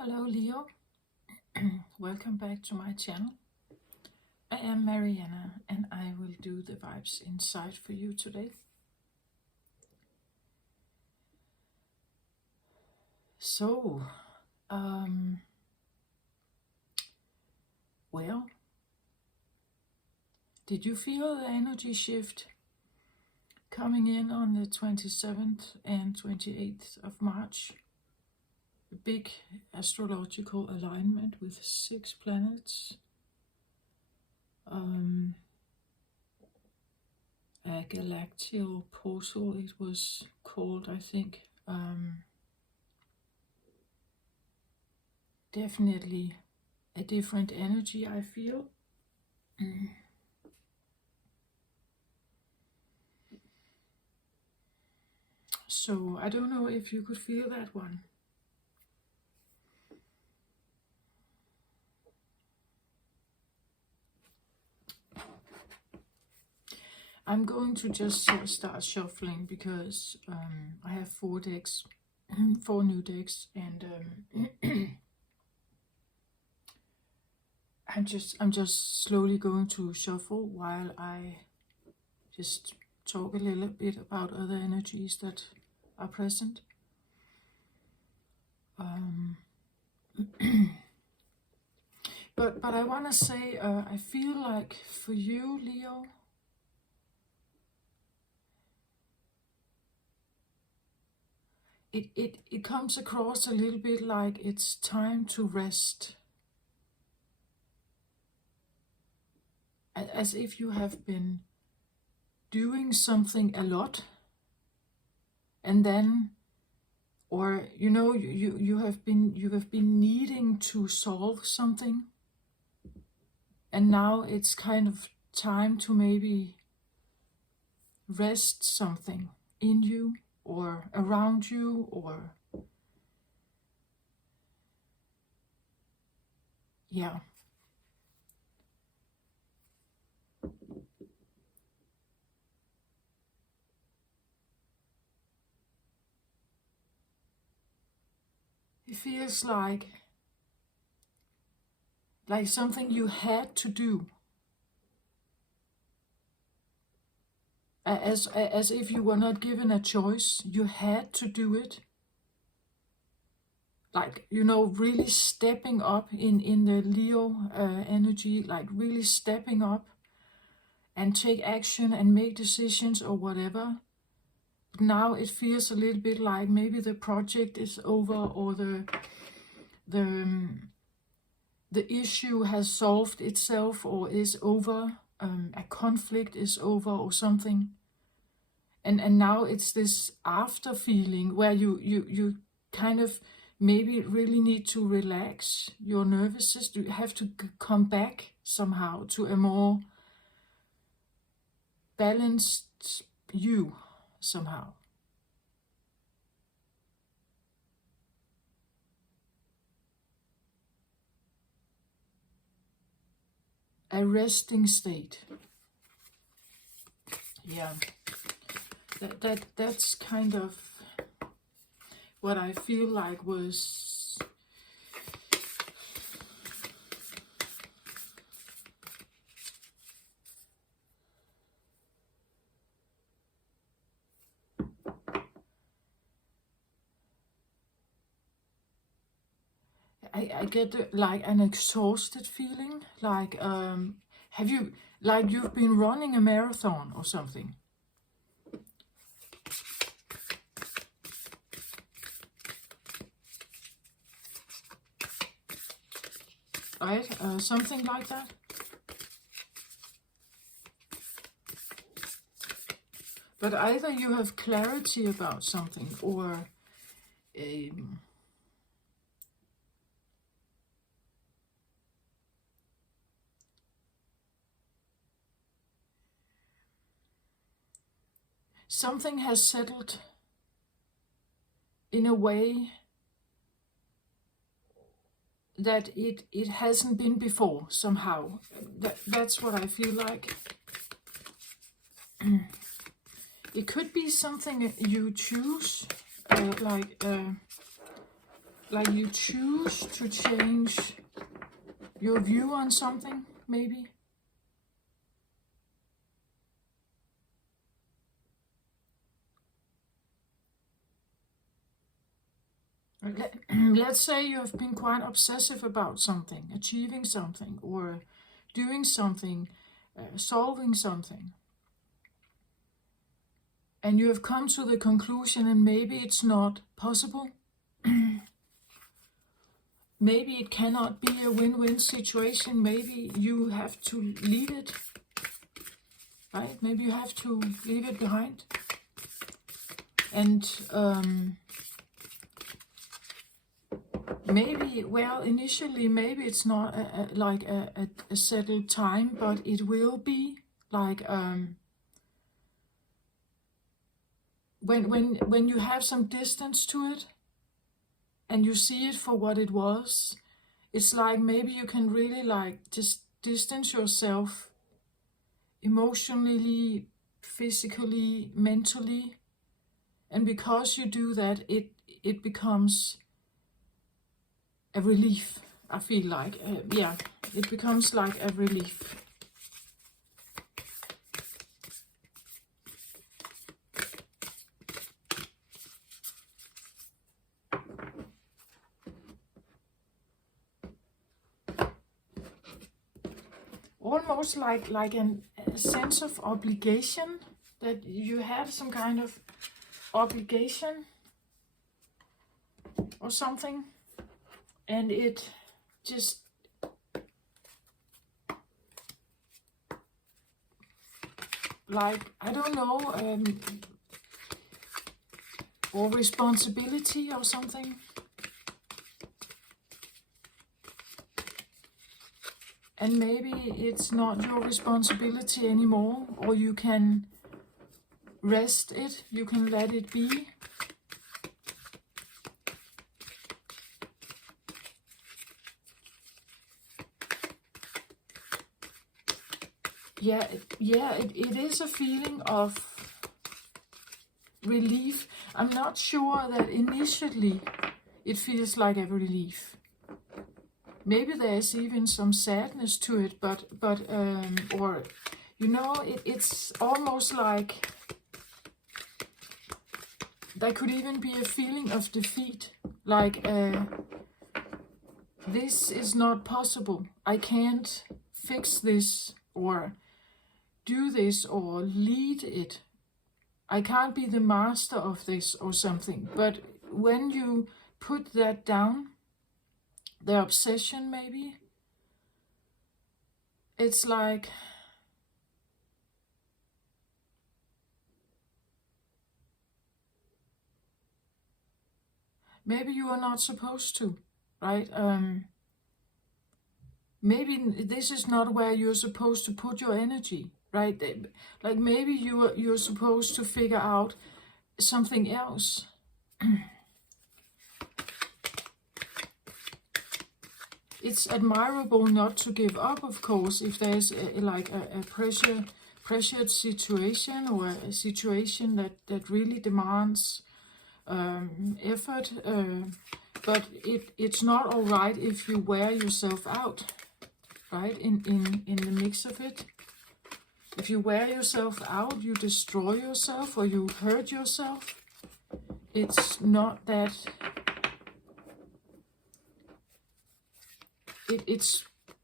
Hello Leo, welcome back to my channel. I am Mariana and I will do the vibes inside for you today. So, well, did you feel the energy shift coming in on the 27th and 28th of March? A big astrological alignment with 6 planets. A galactical portal it was called, I think. Definitely a different energy I feel. So I don't know if you could feel that one. I'm going to just start shuffling because I have 4 decks, 4 new decks, and I'm just slowly going to shuffle while I just talk a little bit about other energies that are present. But I want to say, I feel like for you, Leo, it comes across a little bit like it's time to rest. As if you have been doing something a lot, and then, or you have been needing to solve something, and now it's kind of time to maybe rest something in you or around you, or yeah. It feels like something you had to do. As if you were not given a choice, you had to do it. Like, really stepping up in the Leo energy, like really stepping up and take action and make decisions or whatever. But now it feels a little bit like maybe the project is over, or the issue has solved itself or is over, a conflict is over or something. And now it's this after feeling where you kind of maybe really need to relax your nervous system. You have to come back somehow to a more balanced you somehow. A resting state. Yeah. That's kind of what I feel like was I get like an exhausted feeling, like have you, like you've been running a marathon or something? Right? Something like that. But either you have clarity about something, or something has settled in a way that it hasn't been before somehow. That's what I feel like. It could be something you choose, like you choose to change your view on something, maybe. Let's say you have been quite obsessive about something, achieving something, or doing something, solving something. And you have come to the conclusion, and maybe it's not possible. Maybe it cannot be a win-win situation. Maybe you have to leave it, right? Maybe you have to leave it behind. And maybe, well, initially, maybe it's not like a settled time, but it will be like when you have some distance to it and you see it for what it was, it's like maybe you can really like just distance yourself emotionally, physically, mentally. And because you do that, it becomes a relief. I feel like, yeah, it becomes like a relief. Almost like a sense of obligation, that you have some kind of obligation or something, and it just like, I don't know, or responsibility or something. And maybe it's not your responsibility anymore, or you can rest it, you can let it be. It is a feeling of relief. I'm not sure that initially it feels like a relief. Maybe there's even some sadness to it, but or you know, it's almost like there could even be a feeling of defeat, like this is not possible. I can't fix this or do this or lead it. I can't be the master of this or something. But when you put that down, the obsession maybe, it's like maybe you are not supposed to, right? Maybe this is not where you're supposed to put your energy, right? Like maybe you're supposed to figure out something else. It's admirable not to give up, of course, if there's a pressured situation, or a situation that really demands effort. But it's not all right if you wear yourself out, right? In the mix of it. If you wear yourself out, you destroy yourself or you hurt yourself. It's not that.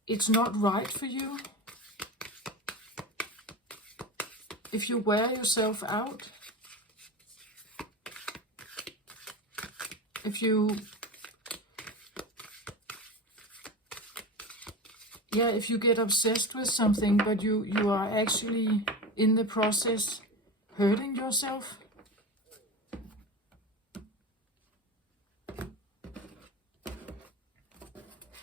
It's not right for you. If you wear yourself out, if you get obsessed with something, but you are actually in the process hurting yourself.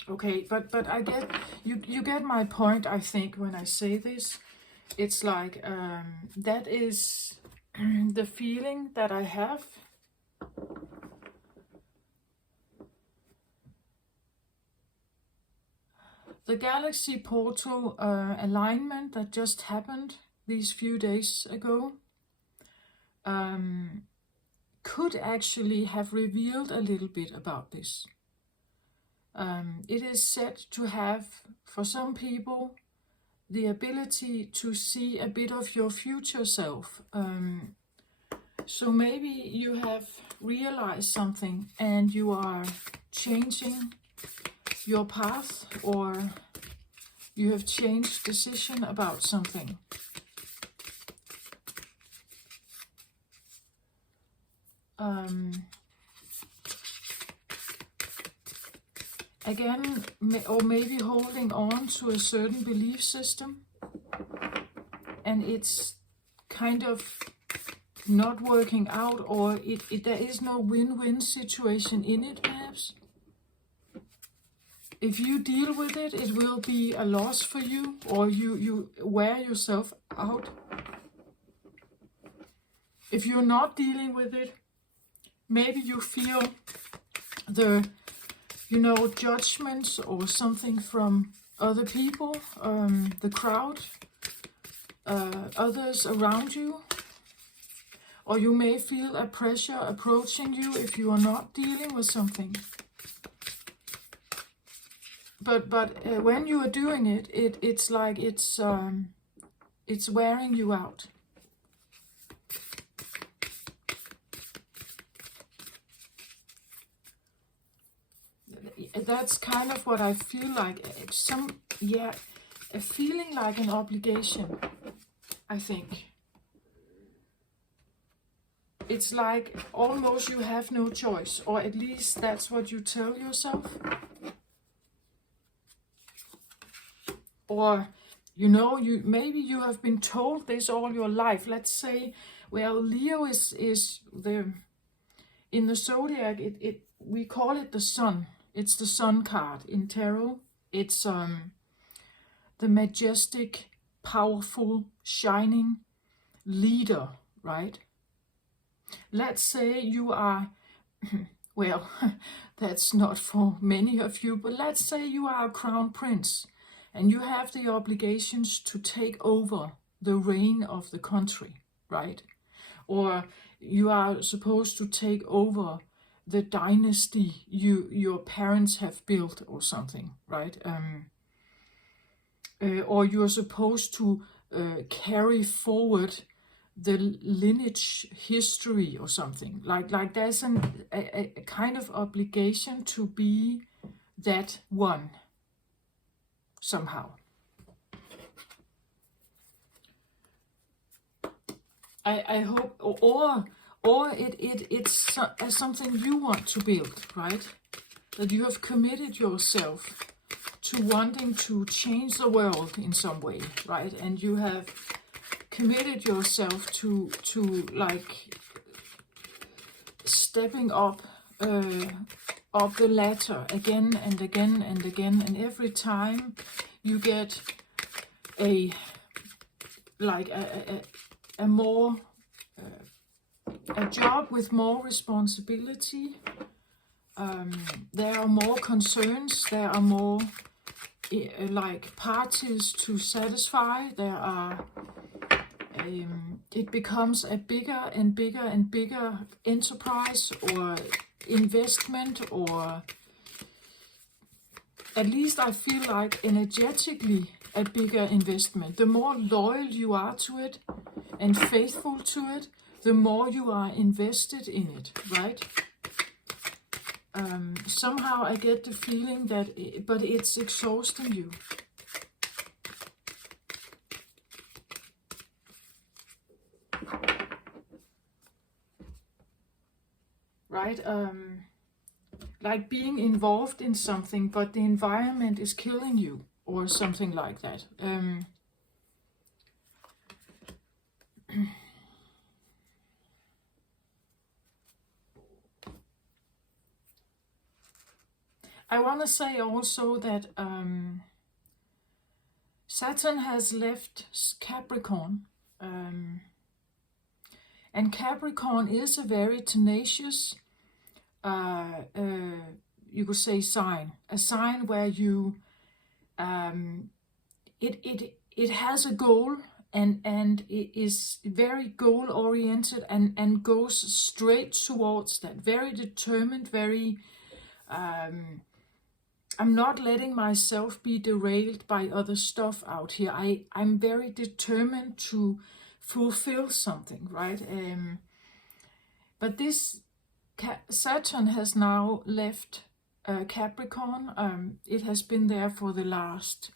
Okay, but I get you get my point, I think, when I say this. It's like that is the feeling that I have. The galaxy portal alignment that just happened these few days ago could actually have revealed a little bit about this. It is said to have, for some people, the ability to see a bit of your future self. So maybe you have realized something and you are changing your path, or you have changed decision about something. Again, or maybe holding on to a certain belief system, and it's kind of not working out, or there is no win-win situation in it, perhaps. If you deal with it, it will be a loss for you, or you wear yourself out. If you're not dealing with it, maybe you feel the, judgments or something from other people, the crowd, others around you. Or you may feel a pressure approaching you if you are not dealing with something. But when you are doing it, it's like it's wearing you out. That's kind of what I feel like. A feeling like an obligation, I think. It's like almost you have no choice, or at least that's what you tell yourself. Or, maybe you have been told this all your life. Let's say, well, Leo is in the zodiac, we call it the sun. It's the sun card in tarot. It's the majestic, powerful, shining leader, right? Let's say you are, well, that's not for many of you, but let's say you are a crown prince and you have the obligations to take over the reign of the country, right? Or you are supposed to take over the dynasty your parents have built or something, right? Or you're supposed to carry forward the lineage history or something. Like there's a kind of obligation to be that one somehow. I hope, or it's something you want to build, right? That you have committed yourself to wanting to change the world in some way, right? And you have committed yourself to like stepping up the ladder again and again and again, and every time you get a more a job with more responsibility. There are more concerns. There are more parties to satisfy. There are. It becomes a bigger and bigger and bigger enterprise or investment, or at least I feel like energetically a bigger investment. The more loyal you are to it and faithful to it, the more you are invested in it, right? Somehow I get the feeling that, but it's exhausting you. Right? Like being involved in something, but the environment is killing you, or something like that. I want to say also that Saturn has left Capricorn, and Capricorn is a very tenacious, you could say, sign. A sign where you, it has a goal, and it is very goal oriented and goes straight towards that, very determined, very I'm not letting myself be derailed by other stuff out here. I'm very determined to fulfill something, right? But this Saturn has now left Capricorn. It has been there for the last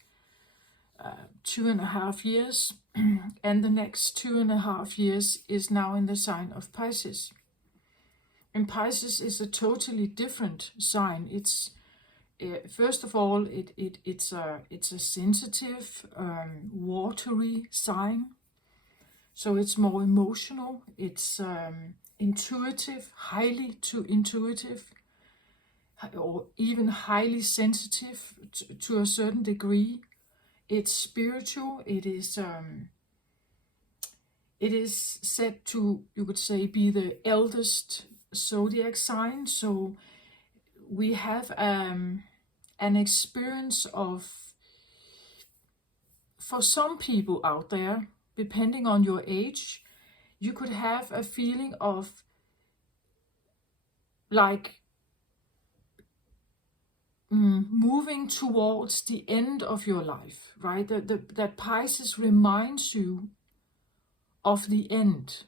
2.5 years, and the next 2.5 years is now in the sign of Pisces. And Pisces is a totally different sign. It's first of all, it's a sensitive, watery sign. So it's more emotional. It's intuitive, highly intuitive, or even highly sensitive to a certain degree. It's spiritual. It is said to, you could say, be the eldest zodiac sign. So we have an experience of, for some people out there, depending on your age, you could have a feeling of like moving towards the end of your life, right? That Pisces reminds you of the end.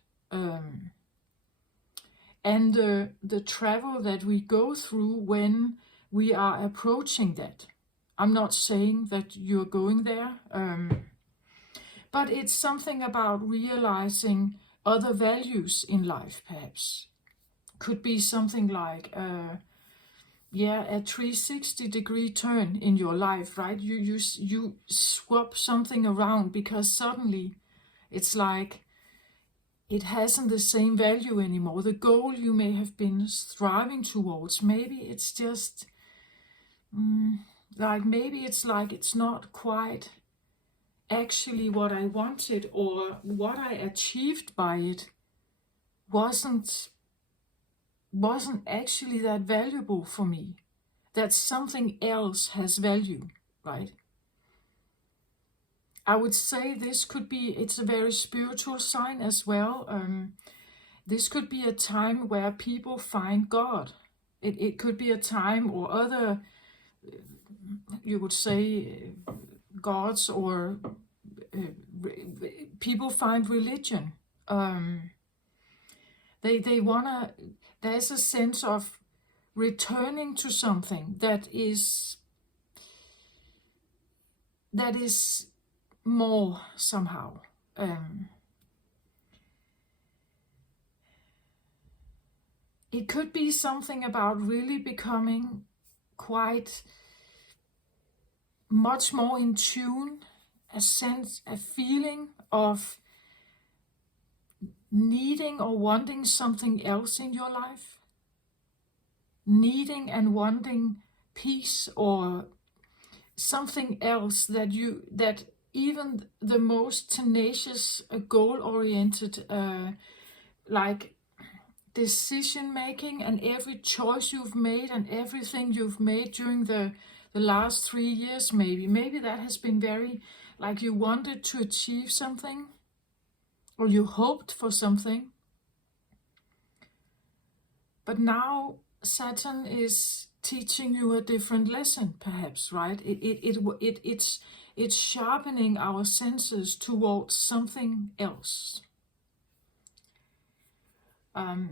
And the travel that we go through when we are approaching that. I'm not saying that you're going there, but it's something about realizing other values in life, perhaps. Could be something like, a 360-degree turn in your life, right? You swap something around because suddenly it's like, it hasn't the same value anymore. The goal you may have been striving towards, maybe it's just it's not quite actually what I wanted, or what I achieved by it wasn't actually that valuable for me. That something else has value, right? I would say this could be, it's a very spiritual sign as well. This could be a time where people find God. It could be a time, or other, you would say, gods, or people find religion. They wanna, there's a sense of returning to something that is more somehow. It could be something about really becoming quite much more in tune, a sense, a feeling of needing or wanting something else in your life, needing and wanting peace, or something else that even the most tenacious, goal-oriented, like decision making, and every choice you've made and everything you've made during the last 3 years, maybe that has been very, like, you wanted to achieve something, or you hoped for something, but now Saturn is teaching you a different lesson, perhaps, right? It's sharpening our senses towards something else.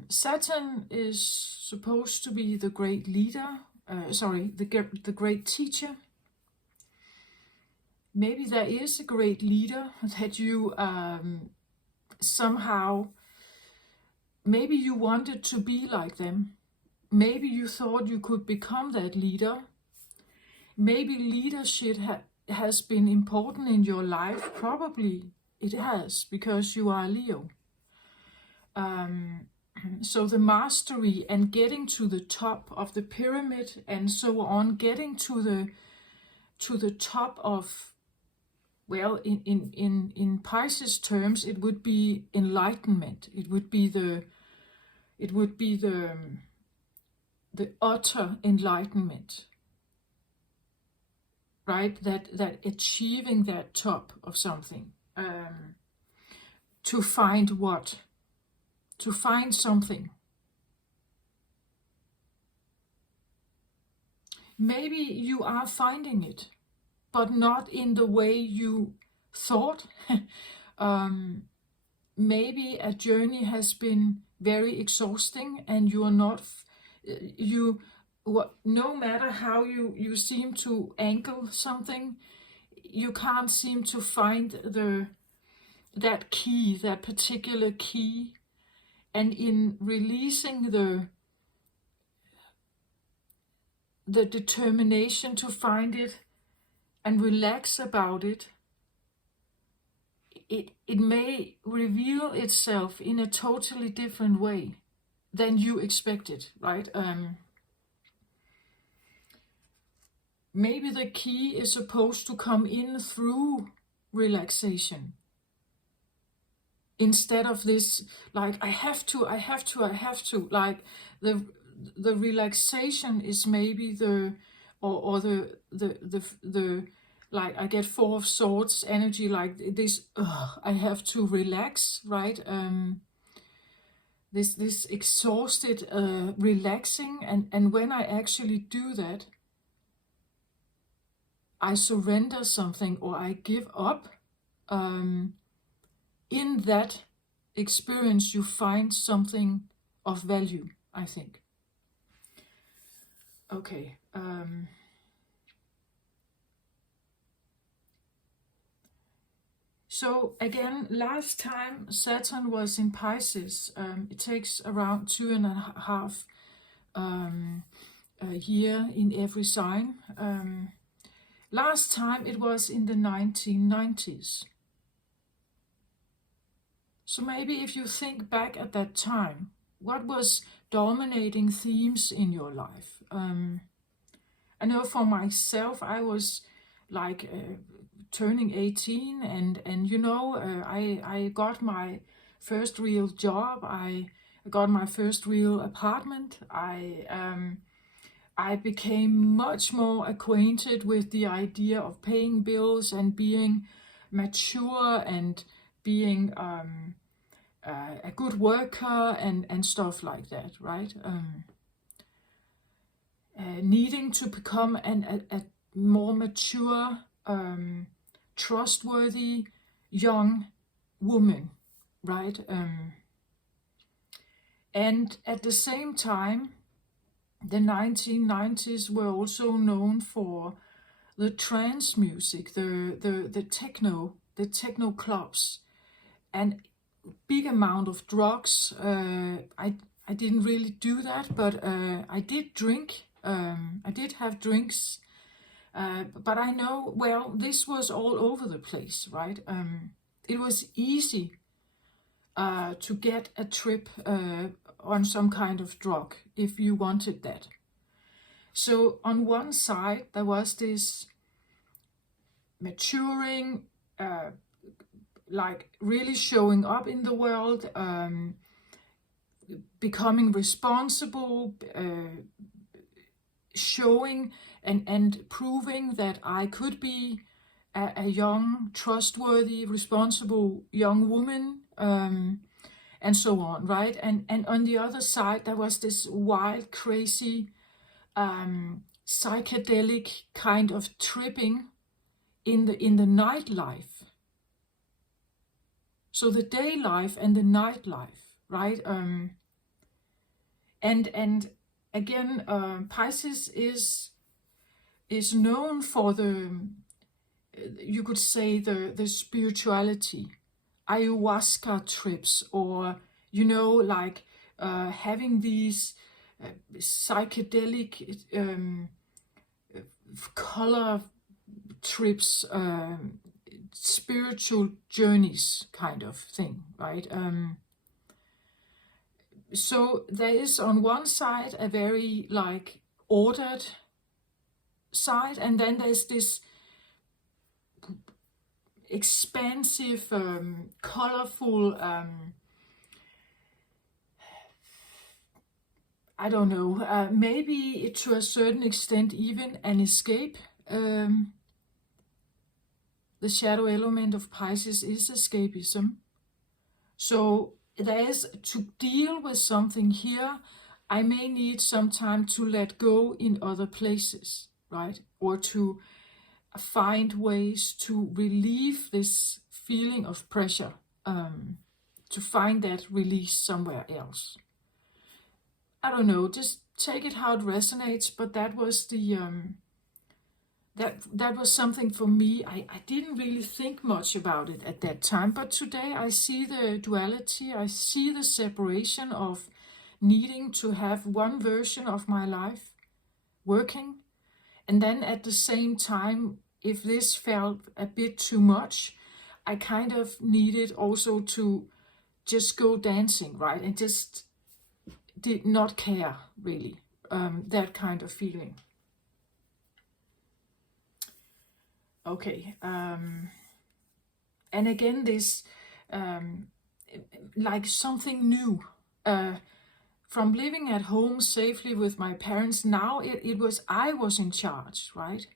Saturn is supposed to be the great leader, the great teacher. Maybe there is a great leader that you somehow, maybe you wanted to be like them. Maybe you thought you could become that leader. Maybe leadership has been important in your life. Probably it has, because you are a Leo. So the mastery and getting to the top of the pyramid and so on, getting to the top of, well, in Pisces terms, it would be enlightenment. It would be the utter enlightenment, right? That achieving that top of something. to find what? To find something. Maybe you are finding it, but not in the way you thought. Maybe a journey has been very exhausting, and you are not, no matter how you seem to angle something, you can't seem to find that key, that particular key. And in releasing the determination to find it and relax about it, it may reveal itself in a totally different way than you expected, right? Maybe the key is supposed to come in through relaxation, instead of this, like, I have to, like, the relaxation is maybe the like, I get Four of Swords energy, like this, I have to relax, right? This exhausted relaxing, and when I actually do that, I surrender something, or I give up. In that experience, you find something of value, I think. Okay. So again, last time Saturn was in Pisces, it takes around 2.5 a year in every sign. Last time it was in the 1990s. So maybe if you think back at that time, what was dominating themes in your life? I know for myself, I was like turning 18, and you know, I got my first real job. I got my first real apartment. I became much more acquainted with the idea of paying bills and being mature and being a good worker and stuff like that, right? Needing to become a more mature, trustworthy young woman, right? And at the same time, the 1990s were also known for the trance music, the techno clubs, and big amount of drugs. I didn't really do that, but I did drink. I did have drinks, but I know, well, this was all over the place, right? It was easy to get a trip on some kind of drug if you wanted that. So on one side, there was this maturing, like really showing up in the world, becoming responsible, showing and proving that I could be a young, trustworthy, responsible young woman, and so on, right? And on the other side, there was this wild, crazy, psychedelic kind of tripping in the nightlife. So the day life and the night life, right? And again, Pisces is known for the, you could say, the spirituality, ayahuasca trips, or, you know, like having these psychedelic color trips, spiritual journeys kind of thing, right? So there is on one side a very like ordered side, and then there's this expansive, colorful, I don't know, maybe to a certain extent even an escape. The shadow element of Pisces is escapism. So there is, to deal with something here, I may need some time to let go in other places, right? Or to find ways to relieve this feeling of pressure, to find that release somewhere else. I don't know, just take it how it resonates, but that was the that was something for me. I didn't really think much about it at that time, but today I see the duality, I see the separation of needing to have one version of my life working, and then at the same time, if this felt a bit too much, I kind of needed also to just go dancing, right? And just did not care really, that kind of feeling. Okay, and again, this like something new. From living at home safely with my parents, now it was I was in charge, right?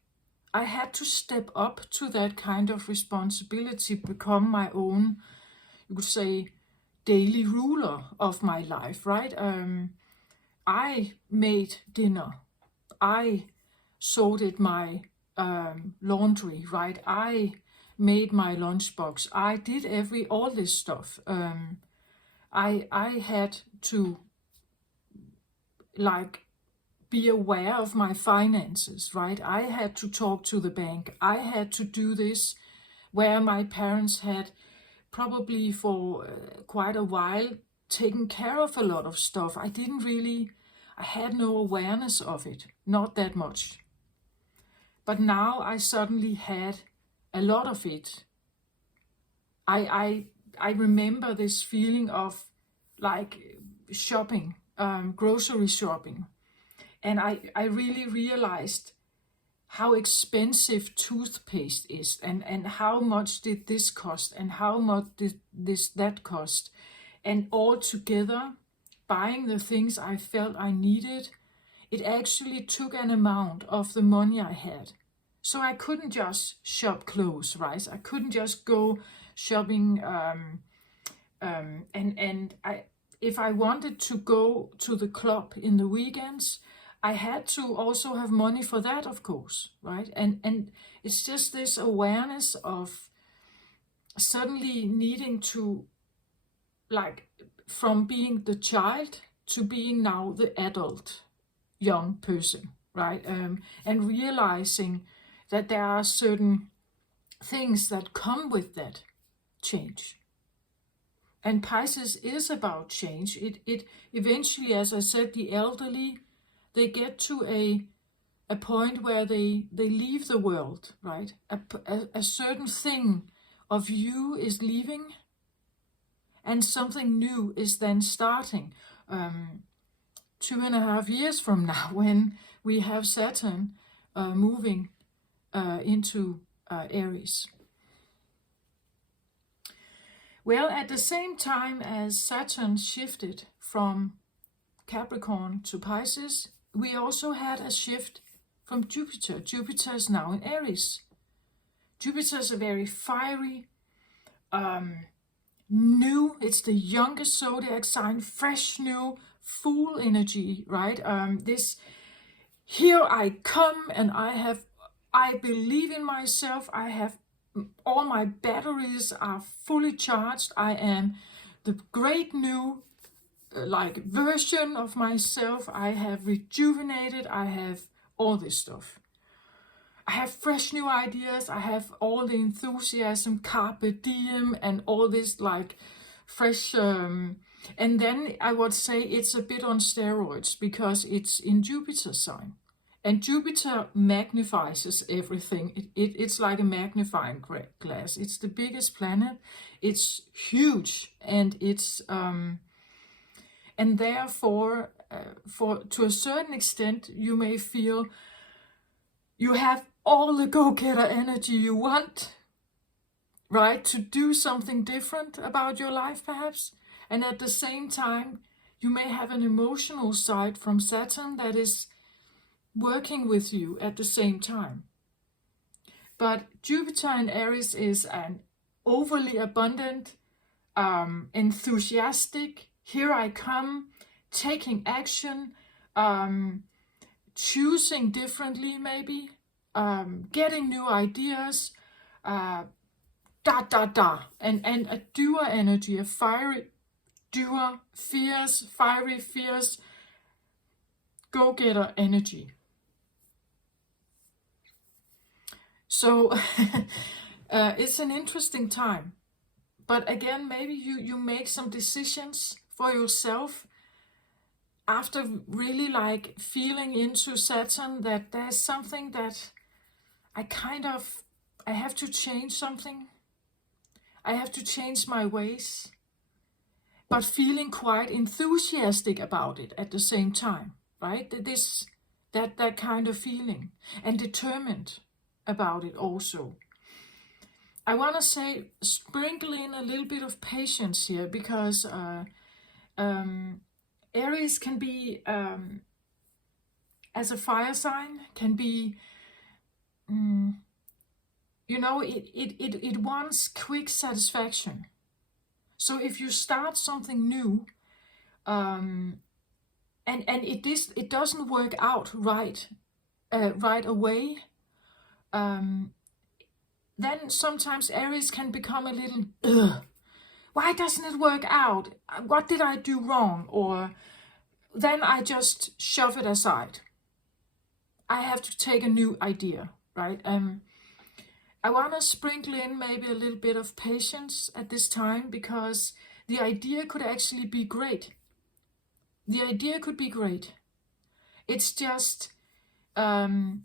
I had to step up to that kind of responsibility, become my own, you could say, daily ruler of my life, right? I made dinner. I sorted my laundry, right? I made my lunchbox. I did all this stuff. I had to like be aware of my finances, right? I had to talk to the bank. I had to do this, where my parents had probably for quite a while taken care of a lot of stuff. I had no awareness of it, not that much. But now I suddenly had a lot of it. I remember this feeling of like shopping, grocery shopping. And I really realized how expensive toothpaste is, and how much did this cost, and how much did that cost. And all together, buying the things I felt I needed, it actually took an amount of the money I had. So I couldn't just shop clothes, right? I couldn't just go shopping, and if I wanted to go to the club in the weekends, I had to also have money for that, of course, right? And it's just this awareness of suddenly needing to, like, from being the child to being now the adult young person, right? And realizing that there are certain things that come with that change. And Pisces is about change. It eventually, as I said, the elderly, they get to a point where they leave the world, right? A certain thing of you is leaving, and something new is then starting. 2.5 years from now, when we have Saturn moving into Aries. Well, at the same time as Saturn shifted from Capricorn to Pisces, we also had a shift from Jupiter. Jupiter is now in Aries. Jupiter is a very fiery, new, it's the youngest zodiac sign, fresh, new, full energy, right? Here I come, and I believe in myself. I have all my batteries are fully charged. I am the great new version of myself. I have rejuvenated. I have all this stuff. I have fresh new ideas. I have all the enthusiasm, carpe diem, and all this fresh. And then I would say it's a bit on steroids because it's in Jupiter sign. And Jupiter magnifies everything. It's like a magnifying glass. It's the biggest planet. It's huge, and it's and therefore, to a certain extent, you may feel you have all the go-getter energy you want, right? To do something different about your life, perhaps. And at the same time, you may have an emotional side from Saturn that is working with you at the same time. But Jupiter in Aries is an overly abundant, enthusiastic. Here I come, taking action, choosing differently maybe, getting new ideas, and a doer energy, a fiery doer, fierce, fiery, fierce, go-getter energy. So it's an interesting time. But again, maybe you make some decisions for yourself after really like feeling into Saturn that there's something that I have to change something. I have to change my ways, but feeling quite enthusiastic about it at the same time, right? That kind of feeling, and determined about it also. I want to say, sprinkle in a little bit of patience here, because Aries can be, as a fire sign, can be, it wants quick satisfaction. So if you start something new, and it doesn't work out right away, then sometimes Aries can become a little, why doesn't it work out? What did I do wrong? Or then I just shove it aside. I have to take a new idea, right? I want to sprinkle in maybe a little bit of patience at this time, because the idea could actually be great. The idea could be great. It's just Aries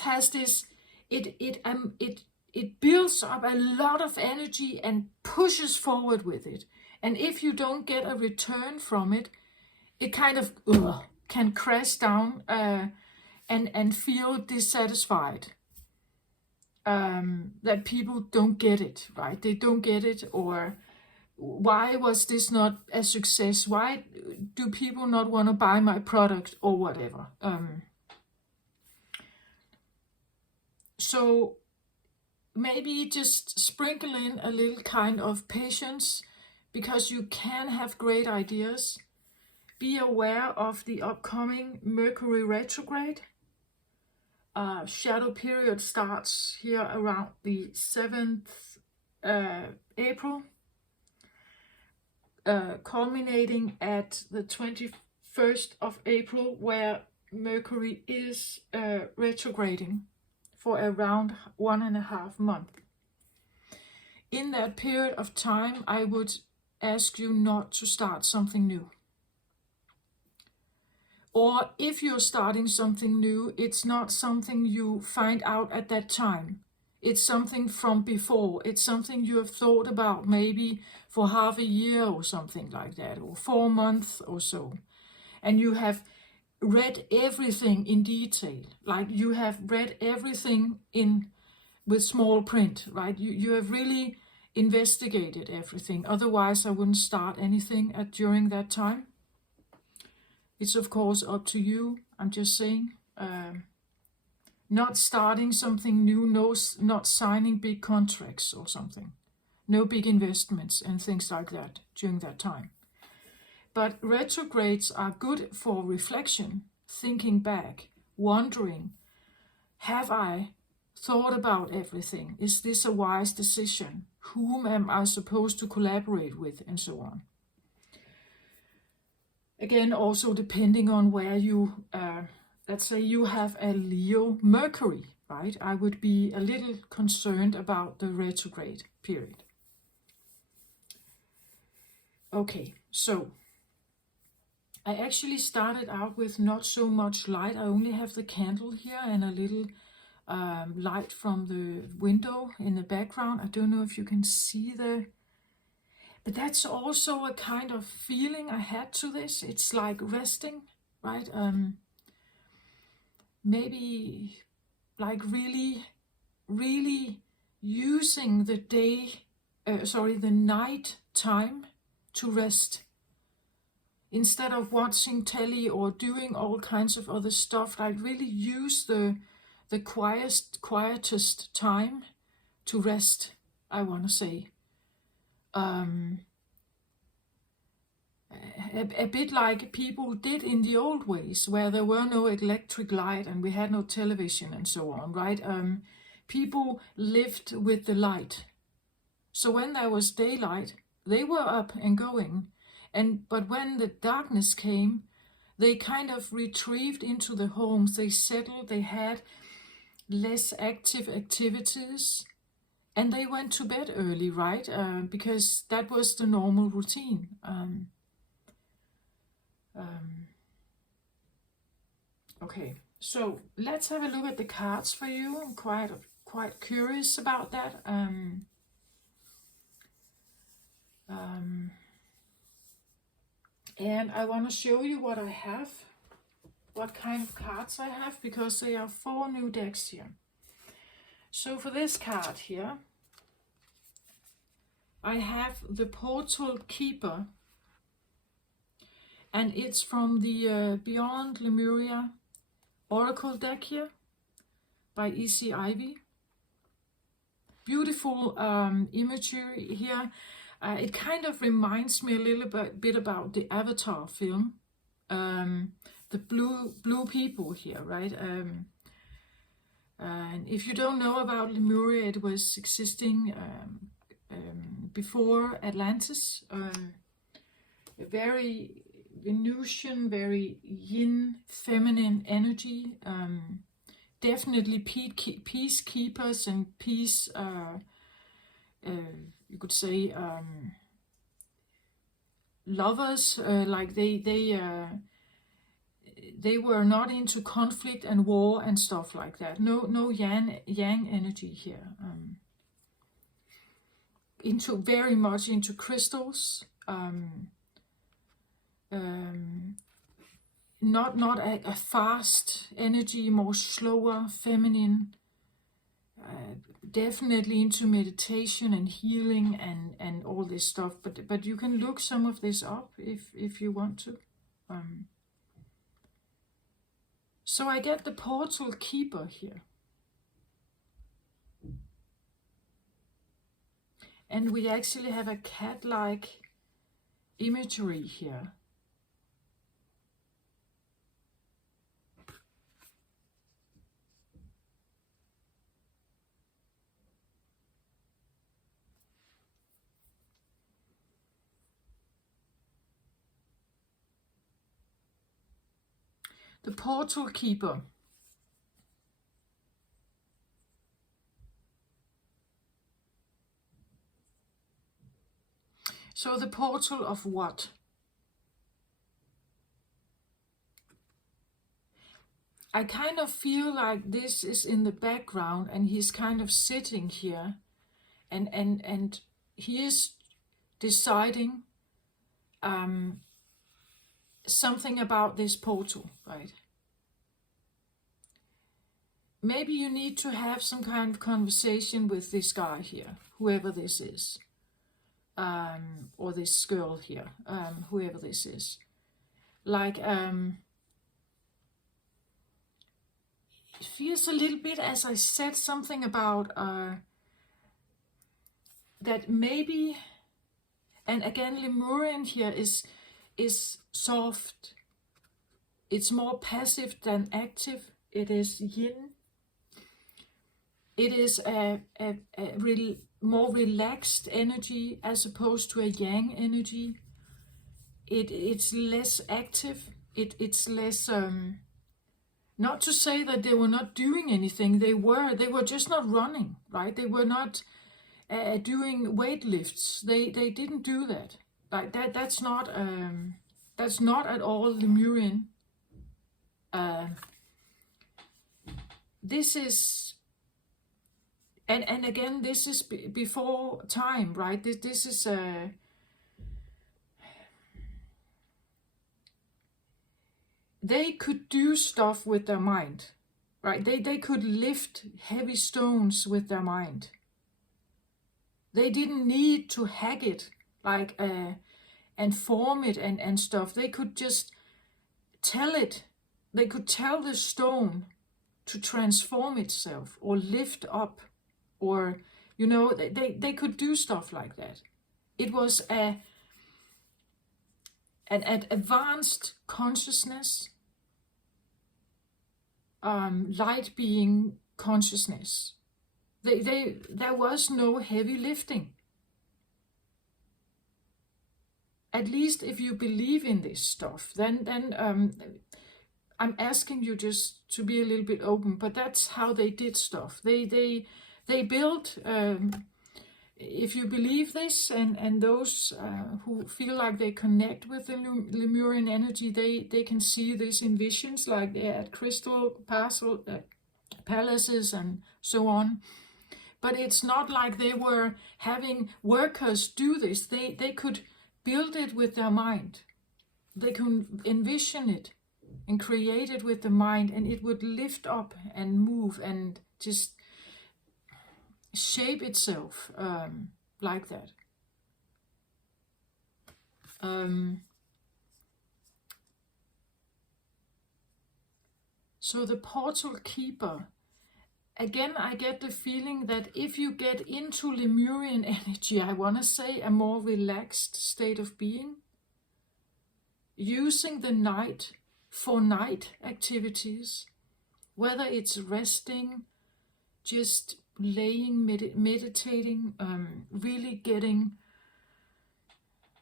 has this. It builds up a lot of energy and pushes forward with it. And if you don't get a return from it, it kind of can crash down and feel dissatisfied. That people don't get it, right? They don't get it, or why was this not a success? Why do people not want to buy my product, or whatever? So maybe just sprinkle in a little kind of patience, because you can have great ideas. Be aware of the upcoming Mercury retrograde. Shadow period starts here around the 7th April, culminating at the 21st of April, where Mercury is retrograding for around 1.5 months. In that period of time, I would ask you not to start something new. Or if you're starting something new, it's not something you find out at that time. It's something from before. It's something you have thought about maybe for half a year or something like that, or 4 months or so. And you have read everything in detail. Like you have read everything with small print, right? You have really investigated everything. Otherwise, I wouldn't start anything during that time. It's of course up to you. I'm just saying, not starting something new, not signing big contracts or something, no big investments and things like that during that time. But retrogrades are good for reflection, thinking back, wondering, have I thought about everything? Is this a wise decision? Whom am I supposed to collaborate with, and so on. Again, also depending on where you, let's say you have a Leo Mercury, right? I would be a little concerned about the retrograde period. Okay, so I actually started out with not so much light. I only have the candle here and a little light from the window in the background. I don't know if you can see but that's also a kind of feeling I had to this. It's like resting, right? Maybe like really, really using the the night time to rest. Instead of watching telly or doing all kinds of other stuff, like really use the quietest time to rest, I want to say. um, a bit like people did in the old ways, where there were no electric light and we had no television and so on, right? People lived with the light. So when there was daylight, they were up and going. But when the darkness came, they kind of retrieved into the homes. They settled, they had less active activities, and they went to bed early, right? Because that was the normal routine. Okay, so let's have a look at the cards for you. I'm quite curious about that. And I want to show you what I have, what kind of cards I have, because there are 4 new decks here. So for this card here, I have the Portal Keeper, and it's from the Beyond Lemuria Oracle deck here by E.C. Ivy. Beautiful imagery here. It kind of reminds me a little bit about the Avatar film, the blue people here, right? And if you don't know about Lemuria, it was existing before Atlantis. Very Venusian, very yin, feminine energy. Definitely peacekeepers and peace. You could say lovers. Like they were not into conflict and war and stuff like that. No yang energy here. Very much into crystals. Not a fast energy, more slower, feminine. Definitely into meditation and healing and all this stuff. But you can look some of this up if you want to. So I get the Portal Keeper here. And we actually have a cat-like imagery here. The Portal Keeper. So the portal of what? I kind of feel like this is in the background and he's kind of sitting here and he is deciding something about this portal, right? Maybe you need to have some kind of conversation with this guy here, whoever this is. Or this girl here, whoever this is. Like, it feels a little bit, as I said, something about that maybe, and again, Lemurian here is soft. It's more passive than active. It is yin. It is a more relaxed energy as opposed to a yang energy. It's less active. It's less. Not to say that they were not doing anything. They were just not running, right? They were not doing weight lifts. They didn't do that. Like that. That's not at all Lemurian. This is. And again, this is before time, right? This is they could do stuff with their mind, right? They could lift heavy stones with their mind. They didn't need to hack it, like and form it and stuff. They could just tell it. They could tell the stone to transform itself or lift up. Or, you know, they could do stuff like that. It was an advanced consciousness, light being consciousness. There was no heavy lifting. At least if you believe in this stuff, then I'm asking you just to be a little bit open, but that's how they did stuff. They built, if you believe this, and those who feel like they connect with the Lemurian energy, they can see this in visions, like at crystal palaces and so on. But it's not like they were having workers do this. They could build it with their mind. They could envision it and create it with the mind, and it would lift up and move and just shape itself like that. So the portal keeper, again, I get the feeling that if you get into Lemurian energy, I want to say a more relaxed state of being, using the night for night activities, whether it's resting, just laying, meditating, really getting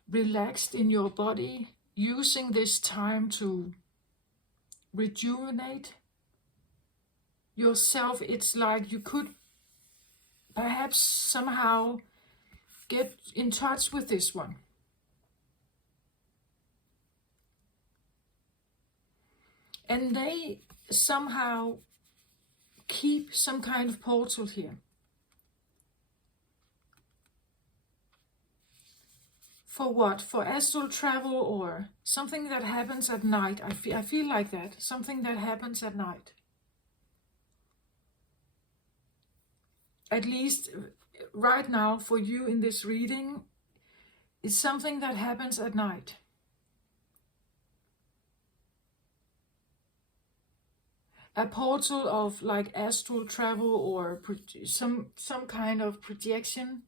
relaxed in your body, using this time to rejuvenate yourself. It's like you could perhaps somehow get in touch with this one. And they somehow keep some kind of portal here. For what? For astral travel or something that happens at night. I feel like that. Something that happens at night. At least right now for you in this reading, it's something that happens at night. A portal of like astral travel or some kind of projection.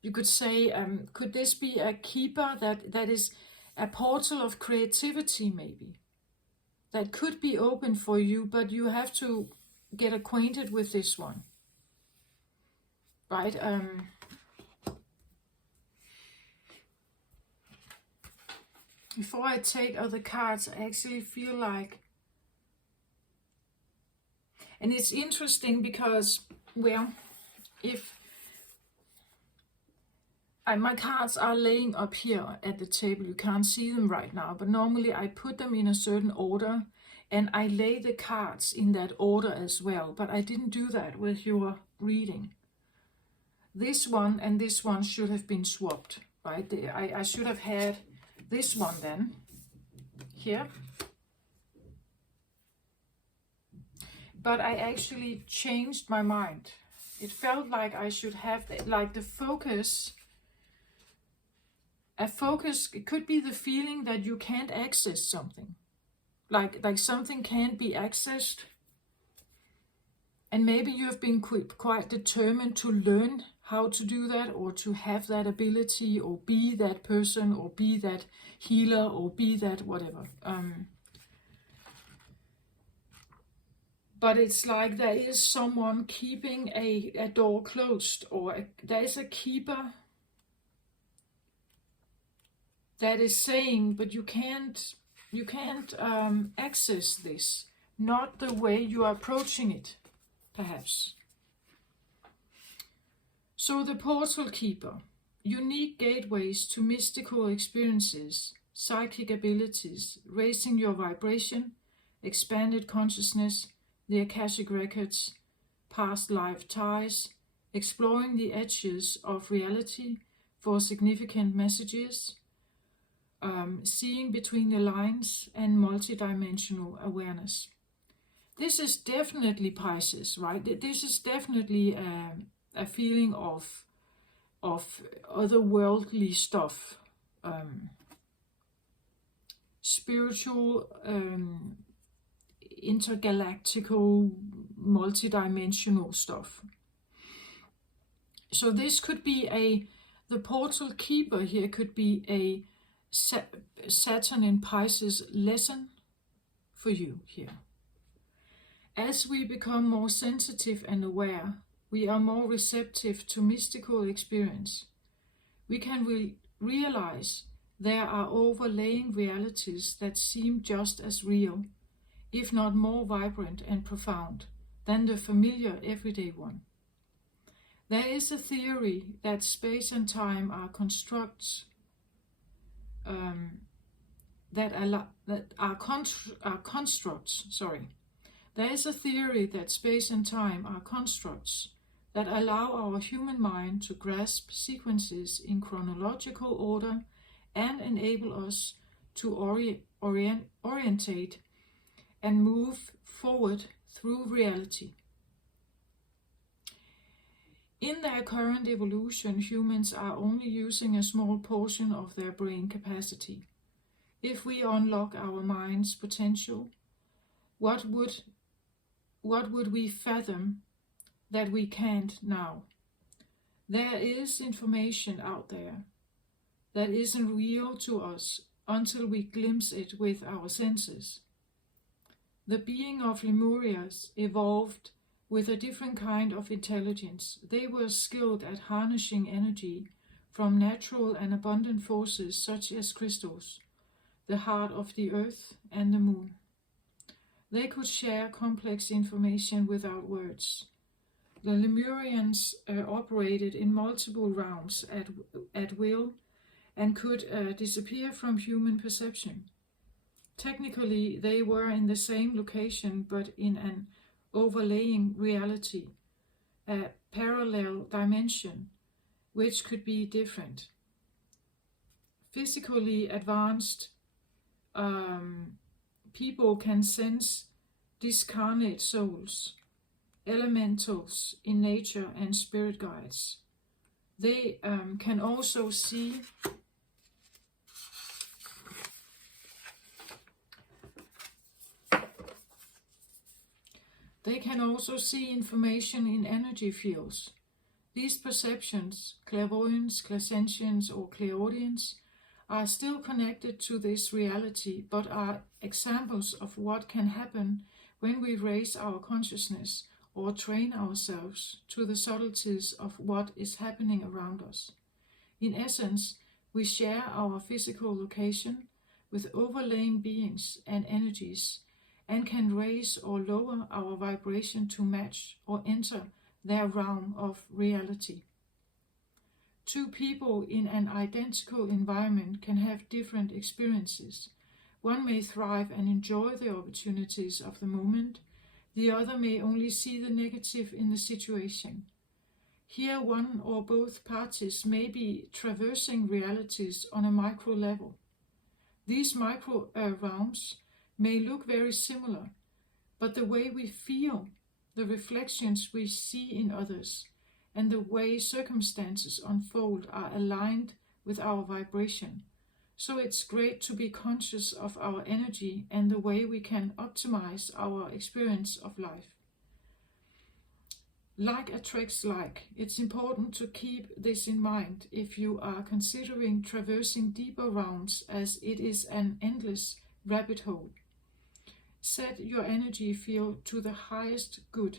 You could say, could this be a keeper that is a portal of creativity maybe? That could be open for you, but you have to get acquainted with this one. Right? Before I take other cards, I actually feel like, and it's interesting because, well, if my cards are laying up here at the table, you can't see them right now, but normally I put them in a certain order and I lay the cards in that order as well, but I didn't do that with your reading. This one and this one should have been swapped, right? I should have had this one then, here. But I actually changed my mind. It felt like I should have, like the focus, a focus, it could be the feeling that you can't access something. Like something can't be accessed. And maybe you have been quite determined to learn how to do that, or to have that ability, or be that person, or be that healer, or be that whatever. But it's like there is someone keeping a door closed, or there is a keeper that is saying, but you can't access this, not the way you are approaching it, perhaps. So the portal keeper, unique gateways to mystical experiences, psychic abilities, raising your vibration, expanded consciousness, the Akashic records, past life ties, exploring the edges of reality for significant messages, seeing between the lines, and multidimensional awareness. This is definitely Pisces, right? This is definitely a feeling of otherworldly stuff, spiritual, intergalactical, multidimensional stuff. So this could be the portal keeper here could be a Saturn in Pisces lesson for you here. As we become more sensitive and aware, we are more receptive to mystical experience. We can realize there are overlaying realities that seem just as real, if not more vibrant and profound, than the familiar everyday one. There is a theory that space and time are constructs constructs. There is a theory that space and time are constructs that allow our human mind to grasp sequences in chronological order and enable us to orientate and move forward through reality. In their current evolution, humans are only using a small portion of their brain capacity. If we unlock our mind's potential, what would we fathom that we can't now? There is information out there that isn't real to us until we glimpse it with our senses. The being of Lemurians evolved with a different kind of intelligence. They were skilled at harnessing energy from natural and abundant forces such as crystals, the heart of the earth and the moon. They could share complex information without words. The Lemurians operated in multiple realms at will and could disappear from human perception. Technically, they were in the same location but in an overlaying reality, a parallel dimension, which could be different. Physically advanced people can sense discarnate souls, elementals in nature, and spirit guides. They can also see information in energy fields. These perceptions, clairvoyance, clairsentience, or clairaudience, are still connected to this reality, but are examples of what can happen when we raise our consciousness or train ourselves to the subtleties of what is happening around us. In essence, we share our physical location with overlaying beings and energies, and can raise or lower our vibration to match or enter their realm of reality. Two people in an identical environment can have different experiences. One may thrive and enjoy the opportunities of the moment. The other may only see the negative in the situation. Here, one or both parties may be traversing realities on a micro level. These micro realms may look very similar, but the way we feel, the reflections we see in others, and the way circumstances unfold are aligned with our vibration. So it's great to be conscious of our energy and the way we can optimize our experience of life. Like attracts like. It's important to keep this in mind if you are considering traversing deeper realms, as it is an endless rabbit hole. Set your energy field to the highest good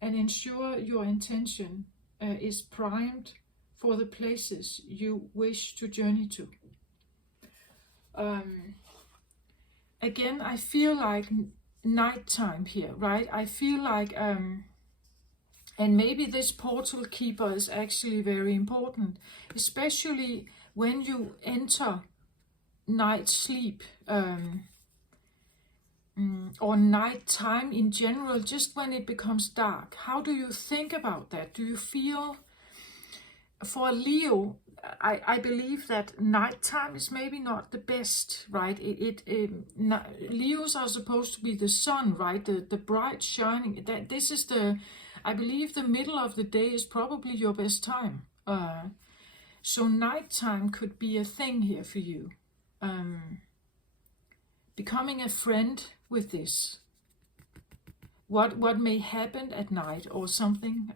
and ensure your intention is primed for the places you wish to journey to. Again, I feel like nighttime here, right? I feel like, and maybe this portal keeper is actually very important, especially when you enter night sleep, or night time in general, just when it becomes dark. How do you think about that? Do you feel, for Leo, I believe that nighttime is maybe not the best, right? Leos are supposed to be the sun, right? The bright shining. This is I believe the middle of the day is probably your best time. So nighttime could be a thing here for you. Becoming a friend with this. What may happen at night or something.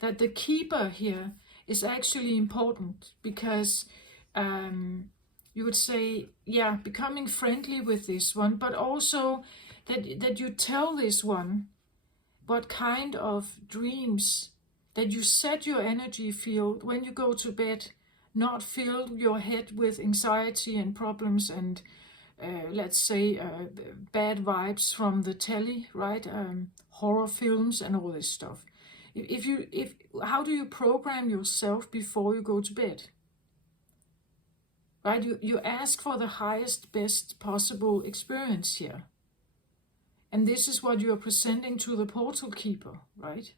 that the keeper here is actually important, because you would say, yeah, becoming friendly with this one, but also that you tell this one what kind of dreams, that you set your energy field when you go to bed, not fill your head with anxiety and problems and let's say bad vibes from the telly, right? Horror films and all this stuff. How do you program yourself before you go to bed? Right? You ask for the highest, best possible experience here. And this is what you are presenting to the portal keeper, right?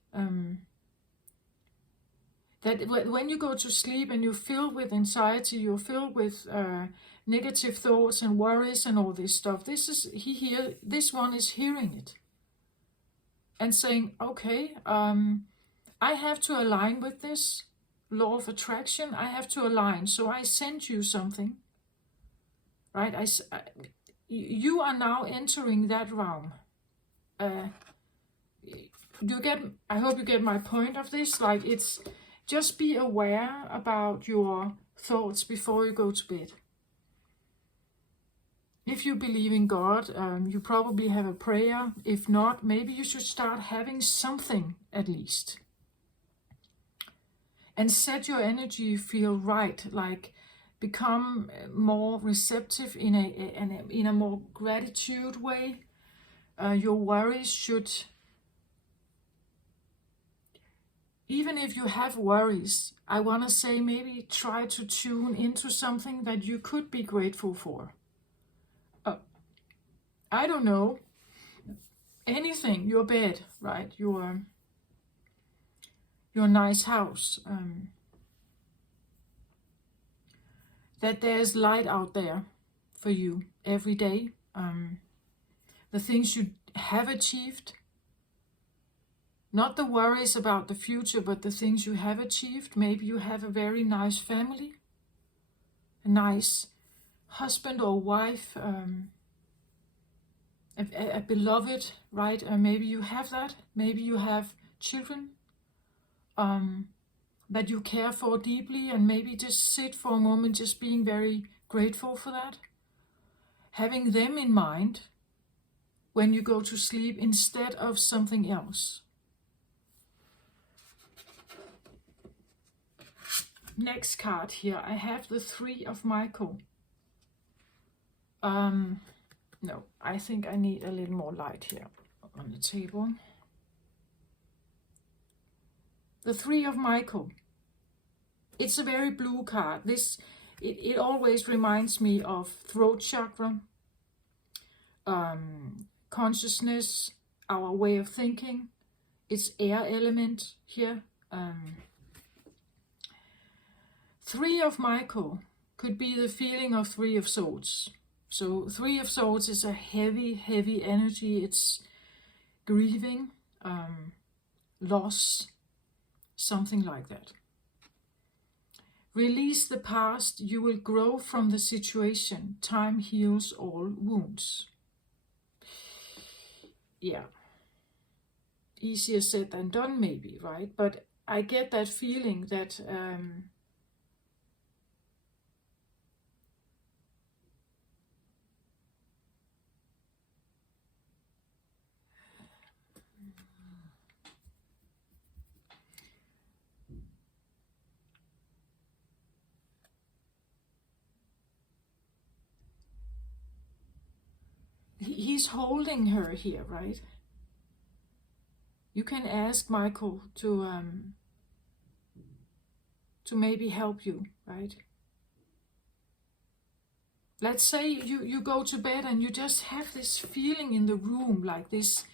That when you go to sleep and you're filled with anxiety, you're filled with negative thoughts and worries and all this stuff, this one is hearing it and saying, okay, I have to align with this law of attraction. I have to align. So I sent you something, right? You are now entering that realm. I hope you get my point of this. Like, it's just be aware about your thoughts before you go to bed. If you believe in God, you probably have a prayer. If not, maybe you should start having something at least. And set your energy field right, like become more receptive in a more gratitude way. Your worries should, even if you have worries, I want to say maybe try to tune into something that you could be grateful for. I don't know, anything, your bed, right? Your nice house. That there's light out there for you every day. The things you have achieved. Not the worries about the future, but the things you have achieved. Maybe you have a very nice family, a nice husband or wife, a beloved, right? Maybe you have that. Maybe you have children that you care for deeply, and maybe just sit for a moment just being very grateful for that. Having them in mind when you go to sleep instead of something else. Next card here, I have the Three of Michael. No, I think I need a little more light here on the table. The Three of Michael. It's a very blue card. It always reminds me of throat chakra, consciousness, our way of thinking. It's air element here. Three of Michael could be the feeling of Three of Swords. So Three of Swords is a heavy, heavy energy. It's grieving, loss, something like that. Release the past, you will grow from the situation. Time heals all wounds. Yeah. Easier said than done maybe, right? But I get that feeling that he's holding her here, right? You can ask Michael to maybe help you, right? Let's say you go to bed and you just have this feeling in the room, like this,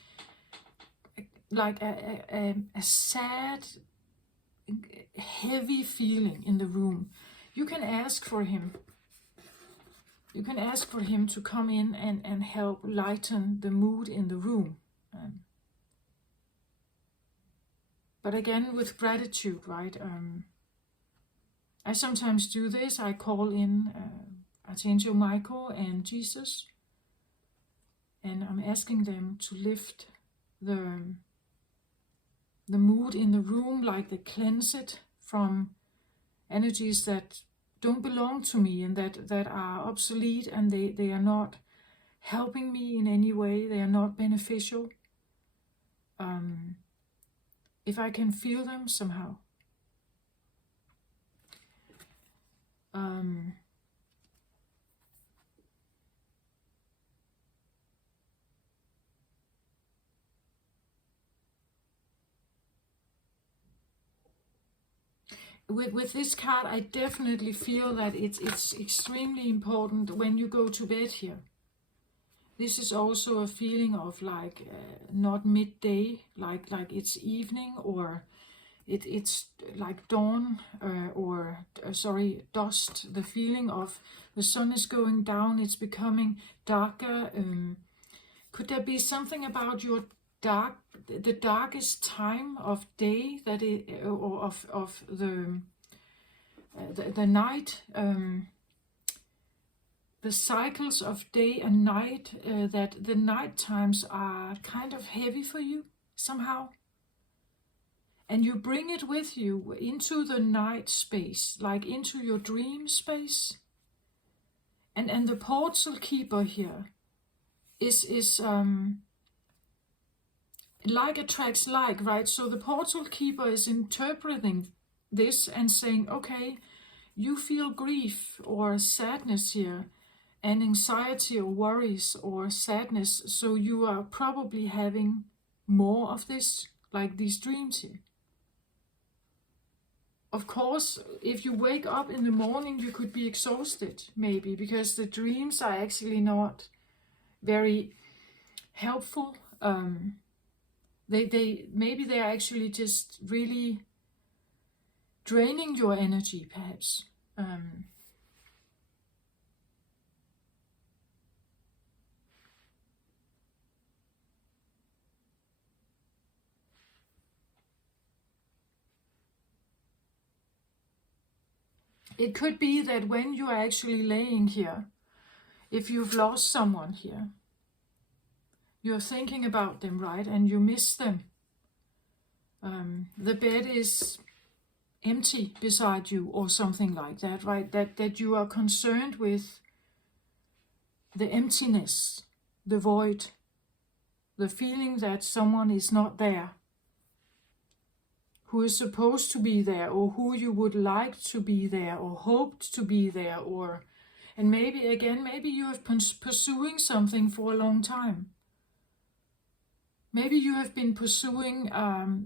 like a sad, heavy feeling in the room. You can ask for him. You can ask for him to come in and help lighten the mood in the room. But again, with gratitude, right? I sometimes do this. I call in Archangel Michael and Jesus, and I'm asking them to lift the the mood in the room, like they cleanse it from energies that don't belong to me and that are obsolete, and they are not helping me in any way. They are not beneficial. If I can feel them somehow. With this card, I definitely feel that it's extremely important when you go to bed here. This is also a feeling of like not midday, like it's evening, or it's like dawn, or dusk. The feeling of the sun is going down, it's becoming darker. Could there be something about your the darkest time of day that or of the night, the cycles of day and night, that the night times are kind of heavy for you somehow, and you bring it with you into the night space, like into your dream space, and the portal keeper here is like attracts like, right? So the portal keeper is interpreting this and saying, okay, you feel grief or sadness here, and anxiety or worries or sadness, so you are probably having more of this, like these dreams here. Of course, if you wake up in the morning, you could be exhausted, maybe, because the dreams are actually not very helpful. Maybe they're actually just really draining your energy, perhaps. It could be that when you are actually laying here, if you've lost someone here, you're thinking about them, right? And you miss them. The bed is empty beside you or something like that, right? That you are concerned with the emptiness, the void, the feeling that someone is not there, who is supposed to be there, or who you would like to be there, or hoped to be there, or, and maybe you have been pursuing something for a long time. Maybe you have been pursuing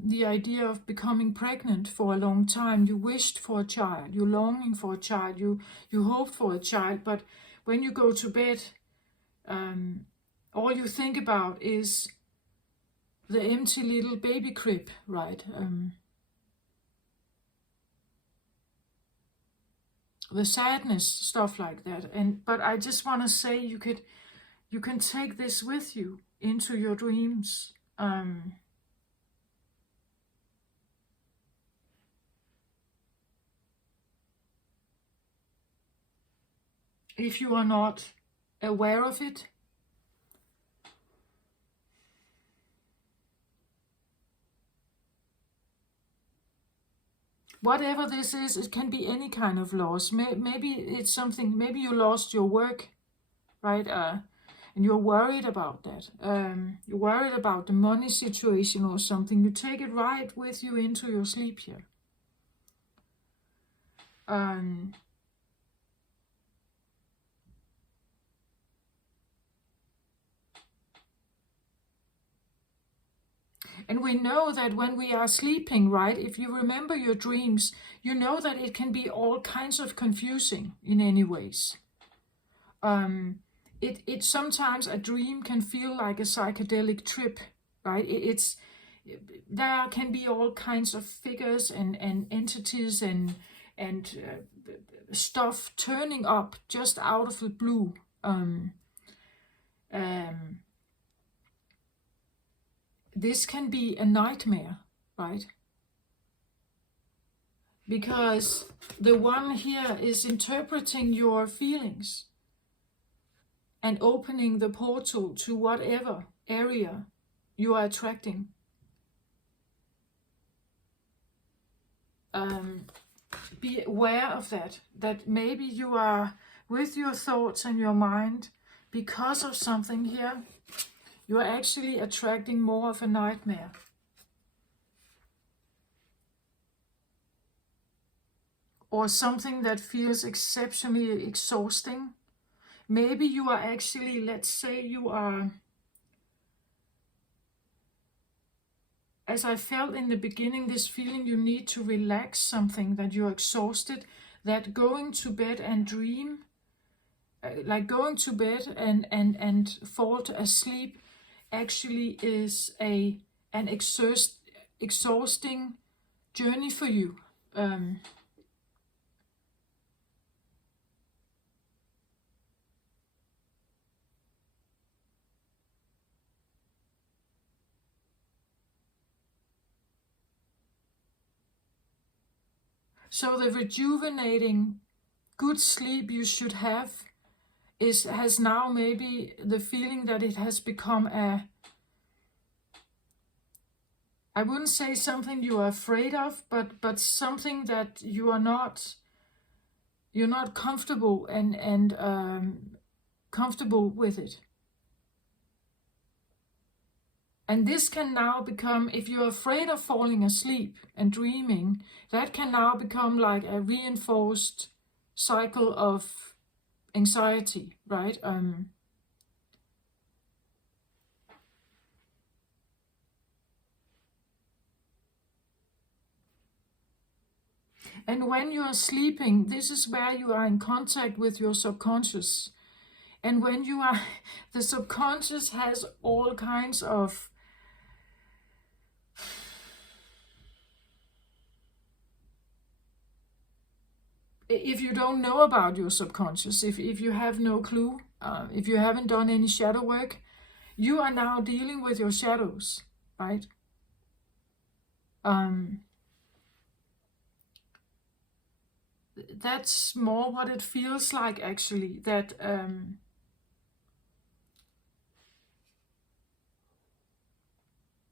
the idea of becoming pregnant for a long time. You wished for a child, you're longing for a child, you hoped for a child, but when you go to bed, all you think about is the empty little baby crib, right? The sadness, stuff like that. But I just want to say, you can take this with you into your dreams. If you are not aware of it, whatever this is, it can be any kind of loss. Maybe it's something, maybe you lost your work, right? And you're worried about that. You're worried about the money situation or something. You take it right with you into your sleep here. And we know that when we are sleeping, right, if you remember your dreams, you know that it can be all kinds of confusing in any ways. It sometimes a dream can feel like a psychedelic trip, right? There can be all kinds of figures and entities and stuff turning up just out of the blue. This can be a nightmare, right? Because the one here is interpreting your feelings and opening the portal to whatever area you are attracting. be aware of that, that maybe you are with your thoughts and your mind, because of something here, you are actually attracting more of a nightmare. Or something that feels exceptionally exhausting. Maybe you are actually, let's say you are, as I felt in the beginning, this feeling you need to relax something, that you're exhausted, that going to bed and dream, like going to bed and fall asleep actually is an exhausting journey for you. So the rejuvenating, good sleep you should have has now maybe the feeling that it has become I wouldn't say something you are afraid of, but something that you're not comfortable and comfortable with it. And this can now become, if you're afraid of falling asleep and dreaming, that can now become like a reinforced cycle of anxiety, right? And when you are sleeping, this is where you are in contact with your subconscious. And when you are, the subconscious has all kinds of if you don't know about your subconscious, if you have no clue, if you haven't done any shadow work, you are now dealing with your shadows, right? That's more what it feels like, actually, that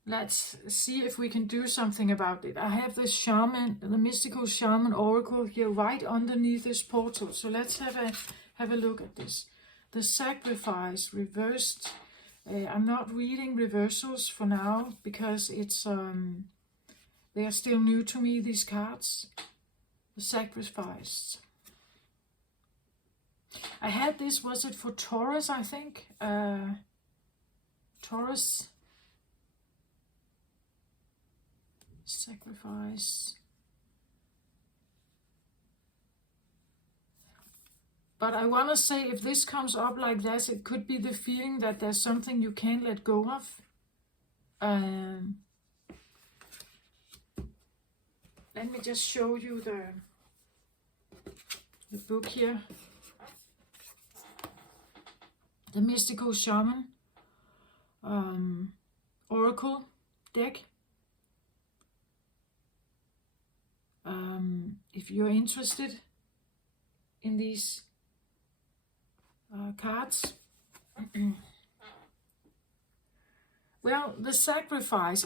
let's see if we can do something about it. I have this shaman, the mystical shaman oracle here right underneath this portal. So let's have a look at this. The sacrifice reversed. I'm not reading reversals for now because it's they are still new to me, these cards. The sacrifice. I had this, was it for Taurus, I think? Taurus. Sacrifice. But I want to say, if this comes up like this, it could be the feeling that there's something you can't let go of. Let me just show you the book here. The Mystical Shaman Oracle deck. If you're interested in these cards. Well, the sacrifice,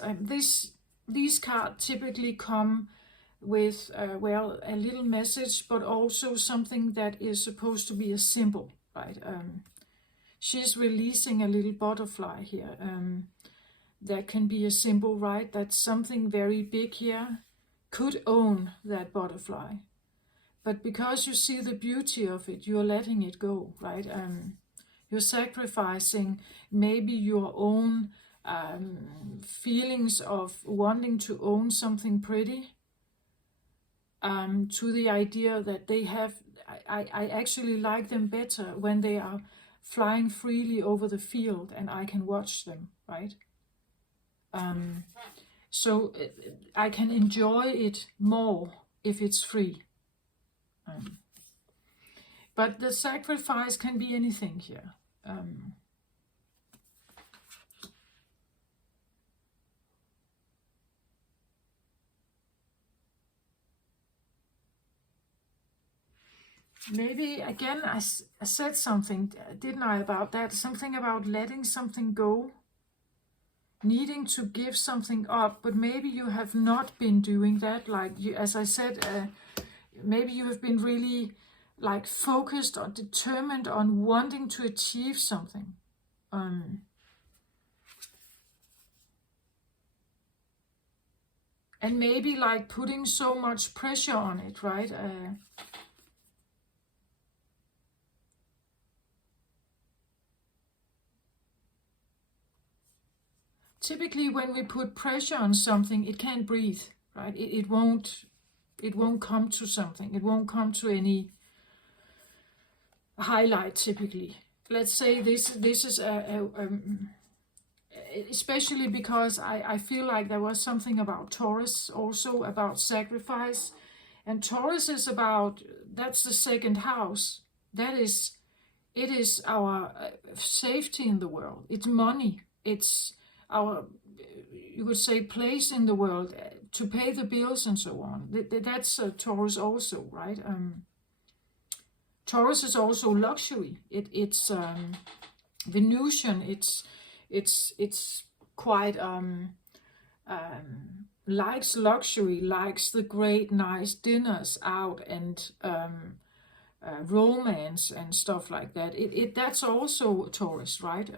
these cards typically come with, well, a little message, but also something that is supposed to be a symbol, right? She's releasing a little butterfly here. That can be a symbol, right? That something very big here could own that butterfly. But because you see the beauty of it, you're letting it go, right? You're sacrificing maybe your own feelings of wanting to own something pretty to the idea that they have, I actually like them better when they are flying freely over the field and I can watch them, right? So I can enjoy it more if it's free. But the sacrifice can be anything here. Maybe, again, I said something, didn't I, about that? Something about letting something go. needing to give something up, but maybe you have not been doing that. Like you, as I said, maybe you have been really like focused or determined on wanting to achieve something. And maybe like putting so much pressure on it, right? Typically when we put pressure on something, it can't breathe, right? It won't come to something. It won't come to any highlight typically. Let's say this is especially because I feel like there was something about Taurus also, about sacrifice. And Taurus is about, that's the second house. It is our safety in the world. It's money. It's our, you could say, place in the world to pay the bills and so on. That's Taurus also, right? Taurus is also luxury. It's Venusian. It's quite likes luxury, likes the great nice dinners out and romance and stuff like that. That's also Taurus, right?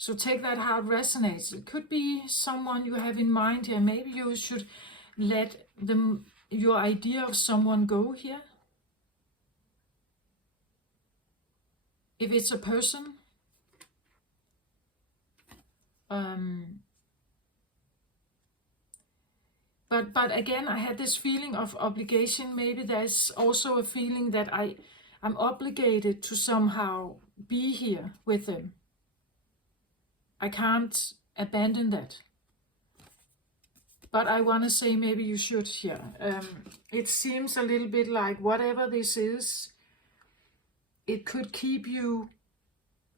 So take that how it resonates. It could be someone you have in mind here. Maybe you should let your idea of someone go here. If it's a person, but again, I had this feeling of obligation. Maybe there's also a feeling that I'm obligated to somehow be here with them. I can't abandon that. But I want to say maybe you should here. It seems a little bit like whatever this is, it could keep you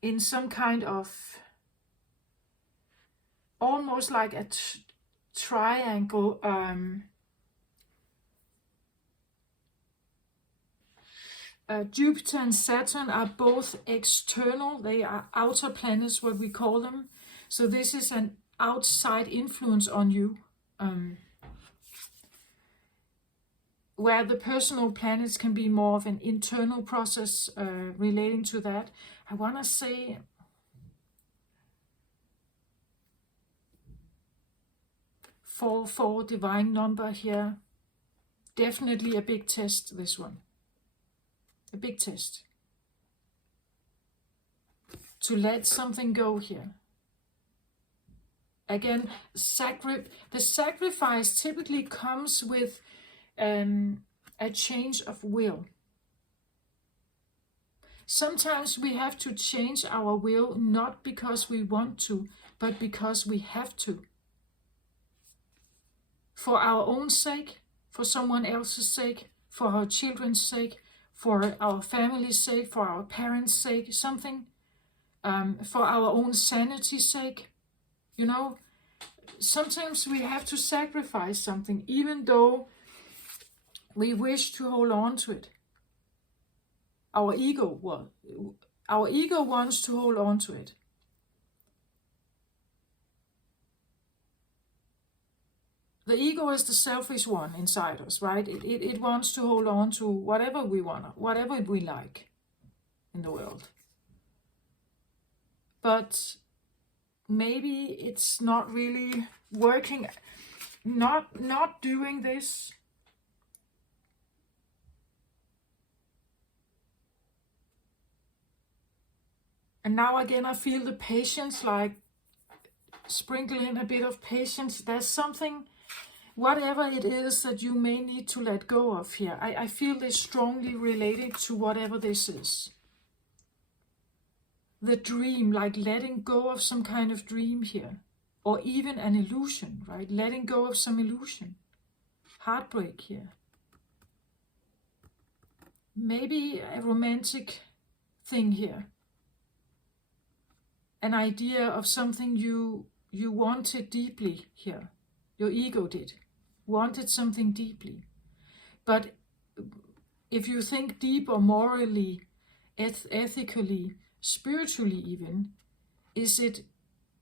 in some kind of almost like a triangle. Jupiter and Saturn are both external. They are outer planets, what we call them. So this is an outside influence on you. Where the personal planets can be more of an internal process relating to that. I want to say four divine number here. Definitely a big test, this one. A big test. To let something go here. Again, the sacrifice typically comes with a change of will. Sometimes we have to change our will not because we want to, but because we have to. For our own sake, for someone else's sake, for our children's sake, for our family's sake, for our parents' sake, something, for our own sanity's sake. You know, sometimes we have to sacrifice something, even though we wish to hold on to it. Our ego wants to hold on to it. The ego is the selfish one inside us, right? It wants to hold on to whatever we want, whatever we like in the world. But maybe it's not really working, not doing this. And now again, I feel the patience, like sprinkle in a bit of patience. There's something, whatever it is that you may need to let go of here. I feel this strongly related to whatever this is. The dream, like letting go of some kind of dream here. Or even an illusion, right? Letting go of some illusion. Heartbreak here. Maybe a romantic thing here. An idea of something you wanted deeply here. Your ego did. Wanted something deeply. But if you think deep or morally, ethically, spiritually even, is it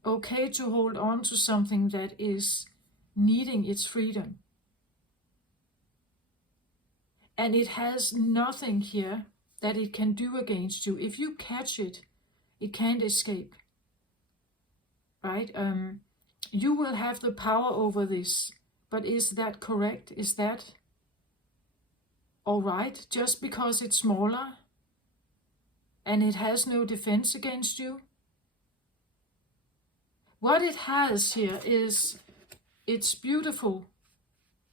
okay to hold on to something that is needing its freedom. And it has nothing here that it can do against you. If you catch it, it can't escape, right? You will have the power over this, but is that correct? Is that all right? Just because it's smaller and it has no defense against you? What it has here is, it's beautiful,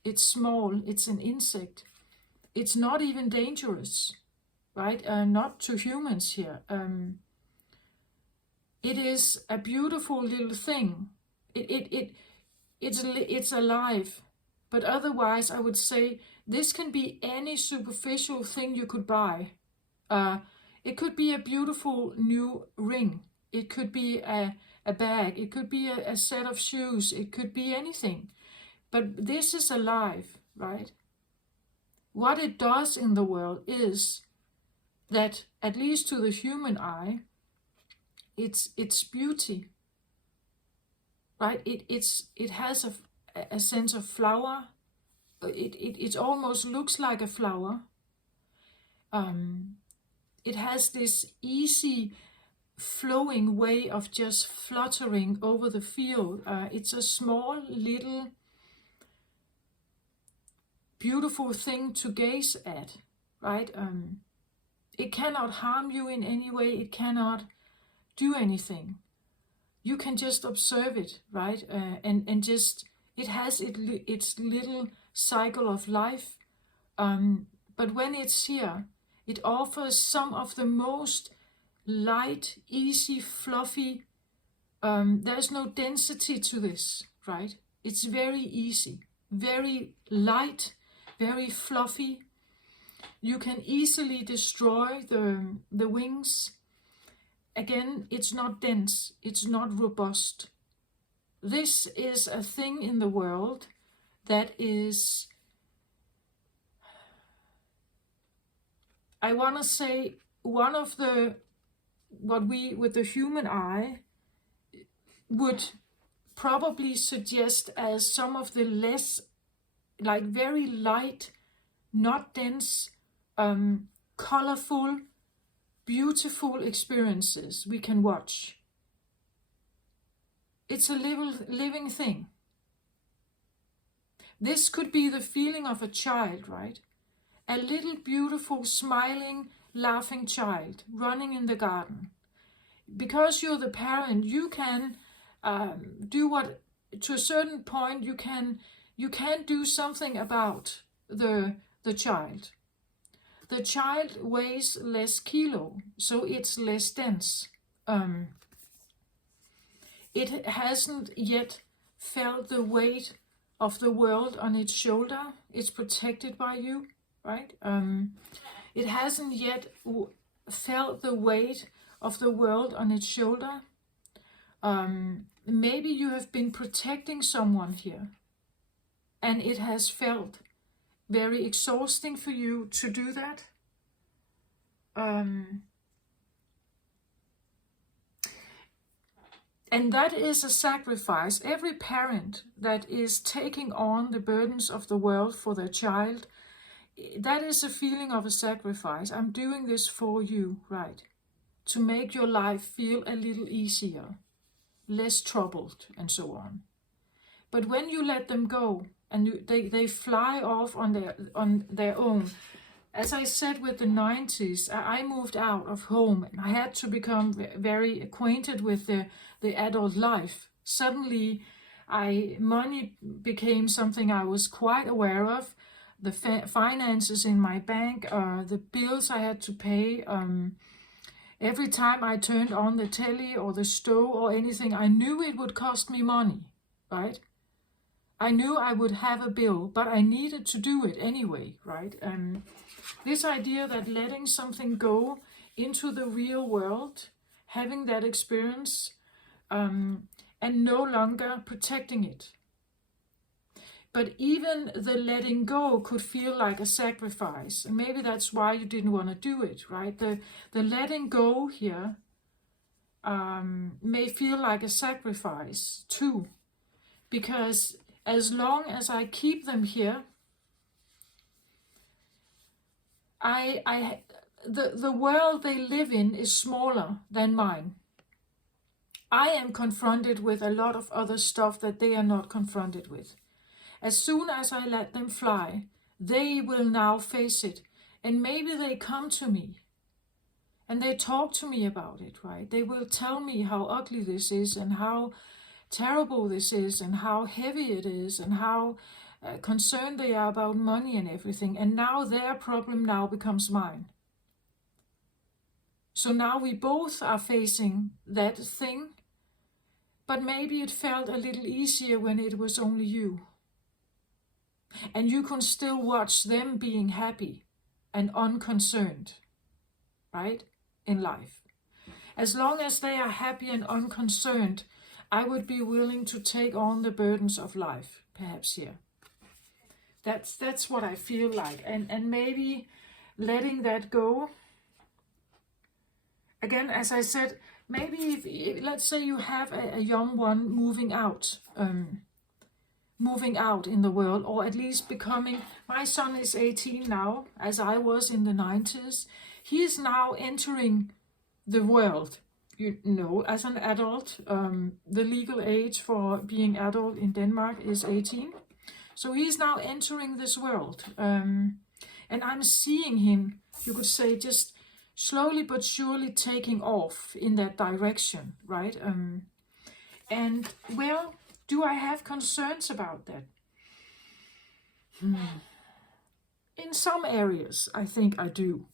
it's small, it's an insect. It's not even dangerous, right? Not to humans here. It is a beautiful little thing. It's alive. But otherwise, I would say this can be any superficial thing you could buy. It could be a beautiful new ring. It could be a bag. It could be a set of shoes. It could be anything. But this is alive, right? What it does in the world is that, at least to the human eye, it's beauty, right? It has a sense of flower. It almost looks like a flower. It has this easy flowing way of just fluttering over the field. It's a small little beautiful thing to gaze at, right? It cannot harm you in any way. It cannot do anything. You can just observe it, right? And just, it has its little cycle of life. But when it's here, it offers some of the most light, easy, fluffy. There's no density to this, right? It's very easy, very light, very fluffy. You can easily destroy the wings. Again, it's not dense, it's not robust. This is a thing in the world that is, I want to say, one of what we, with the human eye, would probably suggest as some of the less, like very light, not dense, colorful, beautiful experiences we can watch. It's a living thing. This could be the feeling of a child, right? A little beautiful, smiling, laughing child running in the garden. Because you're the parent, you can do what, to a certain point, you can do something about the child. The child weighs less kilo, so it's less dense. It hasn't yet felt the weight of the world on its shoulder. It's protected by you, right? It hasn't yet felt the weight of the world on its shoulder. Maybe you have been protecting someone here, and it has felt very exhausting for you to do that. And that is a sacrifice. Every parent that is taking on the burdens of the world for their child, that is a feeling of a sacrifice. I'm doing this for you, right? To make your life feel a little easier, less troubled, and so on. But when you let them go and they fly off on their own, as I said with the 90s, I moved out of home and I had to become very acquainted with the adult life. Suddenly, money became something I was quite aware of. The finances in my bank, the bills I had to pay. Every time I turned on the telly or the stove or anything, I knew it would cost me money, right? I knew I would have a bill, but I needed to do it anyway, right? This idea that letting something go into the real world, having that experience, and no longer protecting it. But even the letting go could feel like a sacrifice. And maybe that's why you didn't want to do it, right? The letting go here may feel like a sacrifice too, because as long as I keep them here, the world they live in is smaller than mine. I am confronted with a lot of other stuff that they are not confronted with. As soon as I let them fly, they will now face it. And maybe they come to me and they talk to me about it, right? They will tell me how ugly this is and how terrible this is and how heavy it is and how concerned they are about money and everything. And now their problem now becomes mine. So now we both are facing that thing, but maybe it felt a little easier when it was only you. And you can still watch them being happy and unconcerned, right, in life. As long as they are happy and unconcerned, I would be willing to take on the burdens of life, perhaps here. That's what I feel like. And maybe letting that go. Again, as I said, maybe if let's say you have a young one moving out in the world, or at least becoming, my son is 18 now, as I was in the 90s. He is now entering the world, you know, as an adult. The legal age for being adult in Denmark is 18. So he's now entering this world. And I'm seeing him, you could say, just slowly but surely taking off in that direction, right? And, well, do I have concerns about that? In some areas, I think I do.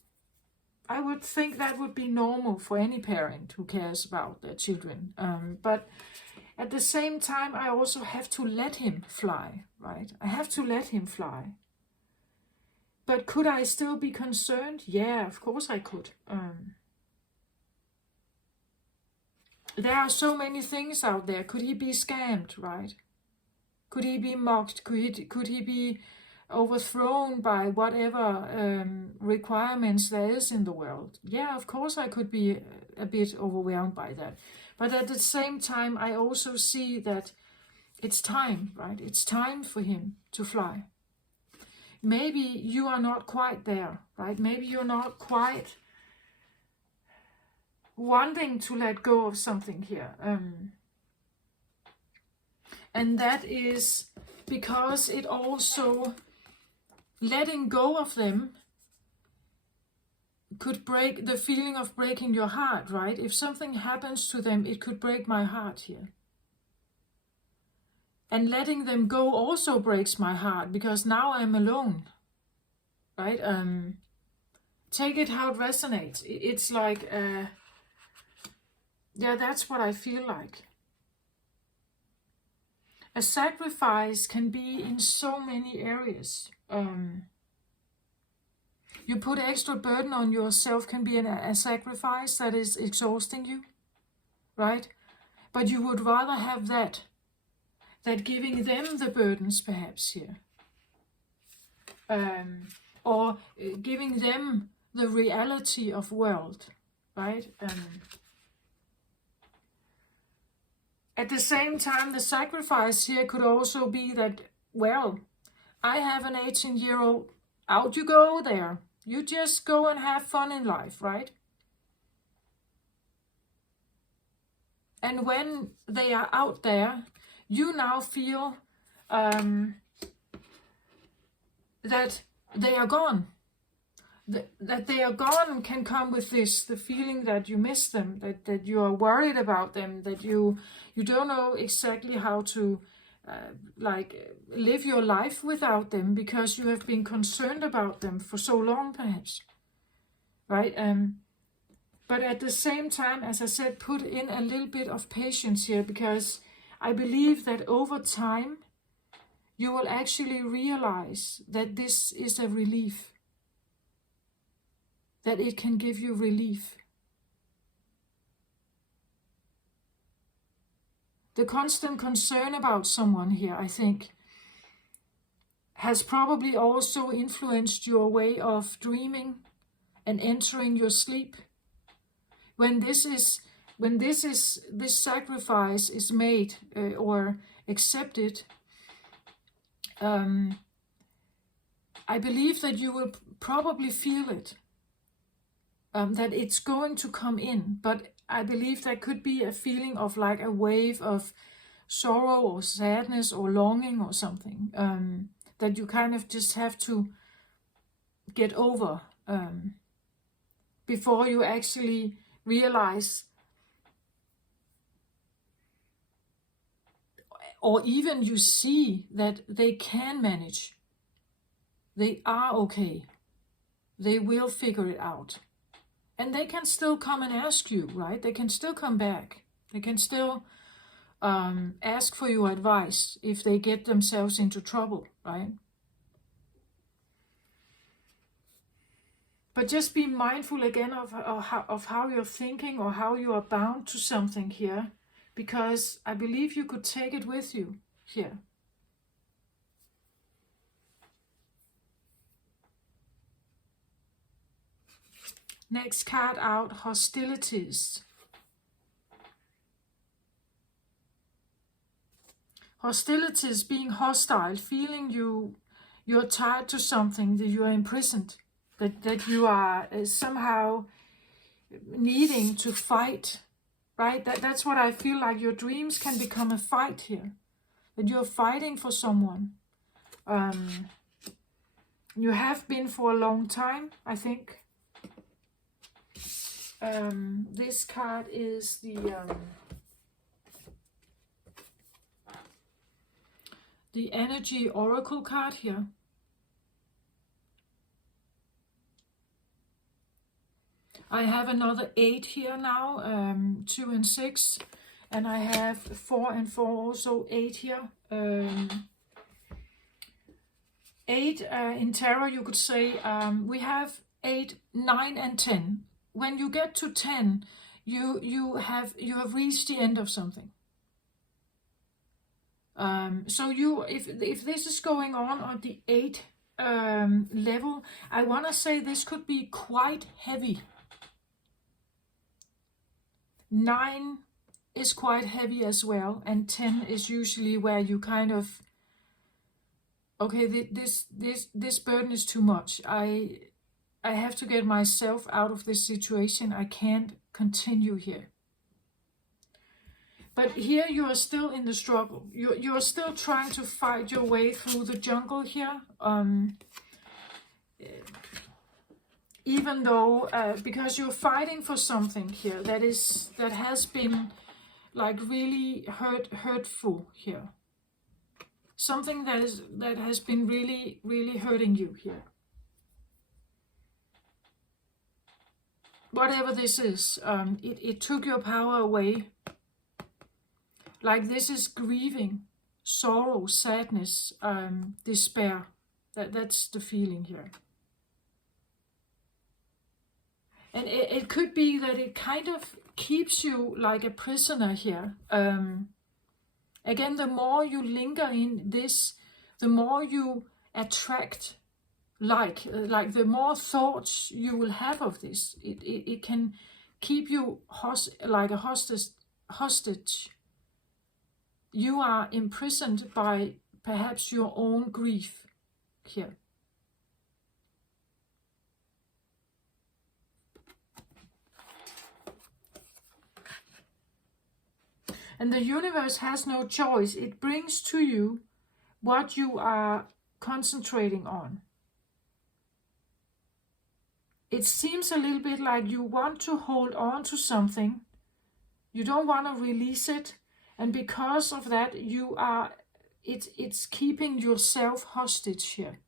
I would think that would be normal for any parent who cares about their children. But at the same time, I also have to let him fly, right? I have to let him fly. But could I still be concerned? Yeah, of course I could. There are so many things out there. Could he be scammed, right? Could he be mocked? Could he be overthrown by whatever requirements there is in the world? Yeah, of course I could be a bit overwhelmed by that. But at the same time, I also see that it's time, right? It's time for him to fly. Maybe you are not quite there, right? Maybe you're not quite wanting to let go of something here. And that is because it also, letting go of them could break the feeling of breaking your heart, right? If something happens to them, it could break my heart here. And letting them go also breaks my heart, because now I'm alone, right? Take it how it resonates. It's like, yeah, that's what I feel like. A sacrifice can be in so many areas. You put extra burden on yourself can be a sacrifice that is exhausting you, right? But you would rather have that giving them the burdens perhaps here. Or giving them the reality of world, right? At the same time, the sacrifice here could also be that, well, I have an 18-year-old, out you go there. You just go and have fun in life, right? And when they are out there, you now feel that they are gone. That they are gone can come with this, the feeling that you miss them, that you are worried about them, that you don't know exactly how to live your life without them, because you have been concerned about them for so long perhaps, right? But at the same time, as I said, put in a little bit of patience here, because I believe that over time you will actually realize that this is a relief. That it can give you relief. The constant concern about someone here, I think, has probably also influenced your way of dreaming and entering your sleep. When this is when this sacrifice is made or accepted, I believe that you will probably feel it, that it's going to come in. But I believe there could be a feeling of like a wave of sorrow or sadness or longing or something, that you kind of just have to get over before you actually realize, or even you see that they can manage. They are okay. They will figure it out. And they can still come and ask you, right? They can still come back. They can still ask for your advice if they get themselves into trouble, right? But just be mindful again of how you're thinking or how you are bound to something here, because I believe you could take it with you here. Next card out, hostilities. Hostilities, being hostile, feeling you're tied to something, that you are imprisoned, that you are somehow needing to fight, right? That's what I feel like. Your dreams can become a fight here, that you're fighting for someone. You have been for a long time, I think. This card is the energy oracle card here. I have another 8 here now, 2 and 6, and I have 4 and 4, also 8 here. 8 in tarot, you could say, we have 8, 9 and 10. When you get to 10, you have reached the end of something. So if this is going on the 8 level, I want to say this could be quite heavy. 9 is quite heavy as well, and 10 is usually where you kind of, okay, this burden is too much. I have to get myself out of this situation. I can't continue here. But here you are still in the struggle. You are still trying to fight your way through the jungle here. Even though, because you're fighting for something here that has been like really hurtful here. Something that has been really, really hurting you here. Whatever this is, it took your power away. Like this is grieving, sorrow, sadness, despair. That's the feeling here. And it could be that it kind of keeps you like a prisoner here. Again, the more you linger in this, the more you attract, like the more thoughts you will have of this. It can keep you like a hostage. You are imprisoned by perhaps your own grief here. And the universe has no choice. It brings to you what you are concentrating on. It seems a little bit like you want to hold on to something. You don't want to release it. And because of that, it's keeping yourself hostage here.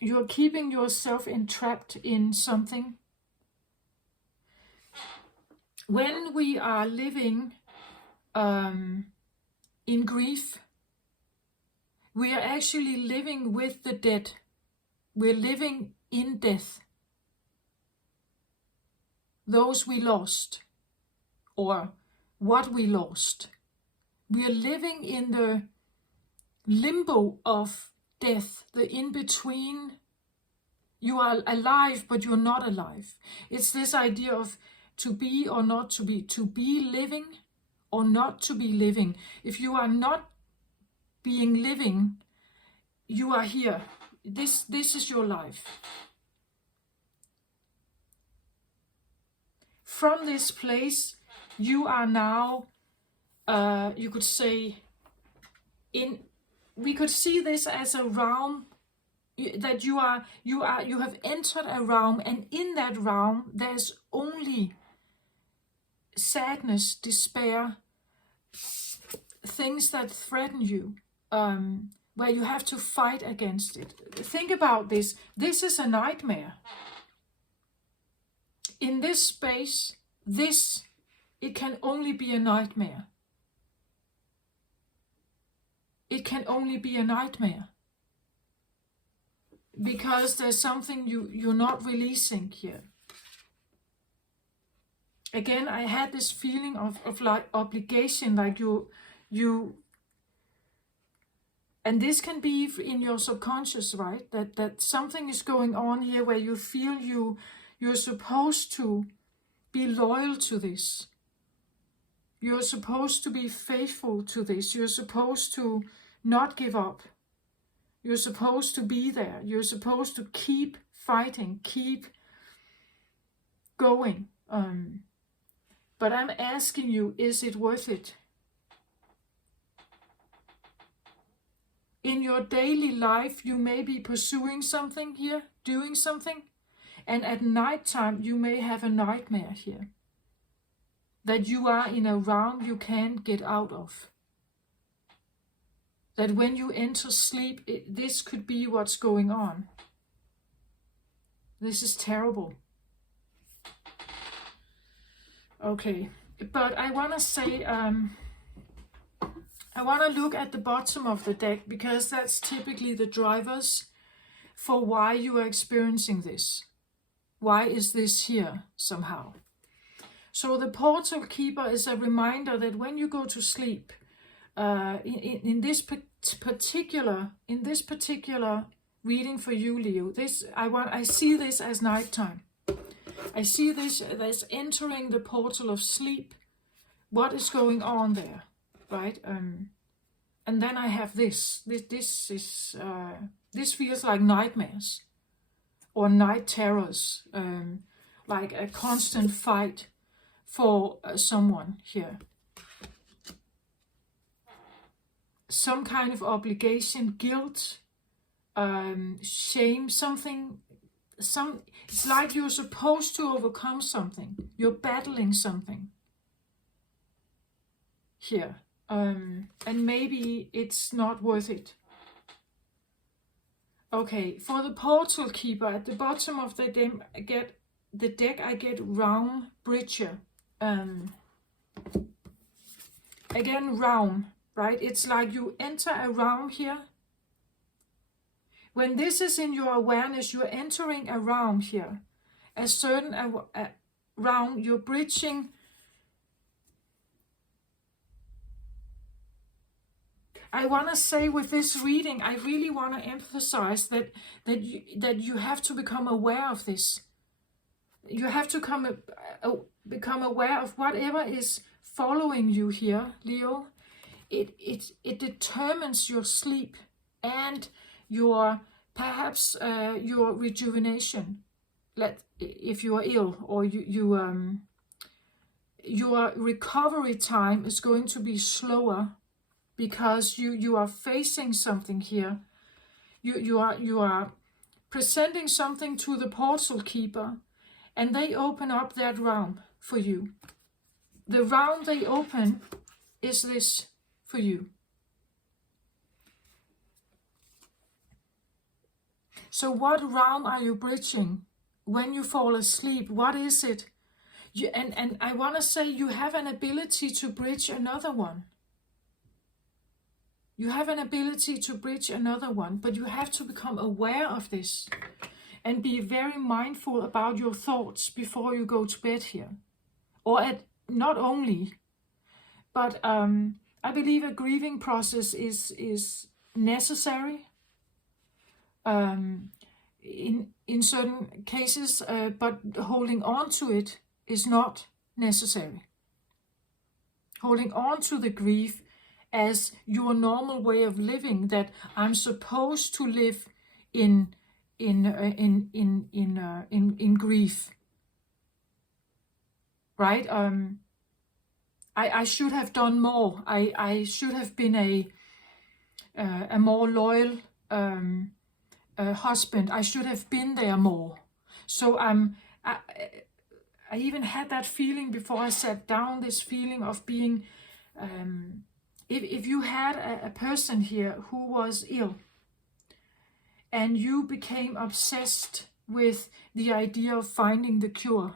You're keeping yourself entrapped in something. When we are living in grief, we are actually living with the dead. We're living in death. Those we lost, or what we lost. We are living in the limbo of death, the in-between. You are alive, but you're not alive. It's this idea of to be or not to be living or not to be living. If you are not being living, you are here. This is your life. From this place, you are now, you could say, we could see this as a realm that you have entered a realm, and in that realm there's only sadness, despair, things that threaten you, where you have to fight against it. Think about this. This is a nightmare. In this space, it can only be a nightmare. It can only be a nightmare. Because there's something you're not releasing here. Again, I had this feeling of like obligation, like you, and this can be in your subconscious, right? That something is going on here where you feel you're supposed to be loyal to this. You're supposed to be faithful to this. You're supposed to not give up. You're supposed to be there. You're supposed to keep fighting, keep going. But I'm asking you, is it worth it? In your daily life, you may be pursuing something here, doing something, and at nighttime you may have a nightmare here. That you are in a realm you can't get out of. That when you enter sleep, this could be what's going on. This is terrible. Okay, but I want to say, I want to look at the bottom of the deck, because that's typically the drivers for why you are experiencing this. Why is this here somehow? So the Portal Keeper is a reminder that when you go to sleep, in this particular reading for you, Leo, I see this as nighttime. I see this as entering the portal of sleep. What is going on there, right? And then I have this. This feels like nightmares or night terrors, like a constant fight for someone here. Some kind of obligation, guilt, shame, something. It's like you're supposed to overcome something. You're battling something here. And maybe it's not worth it. Okay, for the Portal Keeper, at the bottom of the deck, I get Realm Bridger. Again, realm, right? It's like you enter a realm here. When this is in your awareness, you're entering a realm here. A certain realm, you're bridging. I want to say with this reading, I really want to emphasize that you have to become aware of this. You have to become aware of whatever is following you here, Leo. It determines your sleep and your perhaps your rejuvenation. If you are ill, or your recovery time is going to be slower, because you are facing something here. You are presenting something to the Portal Keeper, and they open up that realm for you. The realm they open is this for you. So what realm are you bridging when you fall asleep? What is it? And I want to say you have an ability to bridge another one. You have an ability to bridge another one, but you have to become aware of this and be very mindful about your thoughts before you go to bed here. Or not only, but I believe a grieving process is necessary in certain cases, but holding on to it is not necessary. Holding on to the grief as your normal way of living, that I'm supposed to live in grief, right? I should have done more. I should have been a more loyal husband. I should have been there more. So I even had that feeling before I sat down, this feeling of being, if you had a person here who was ill and you became obsessed with the idea of finding the cure,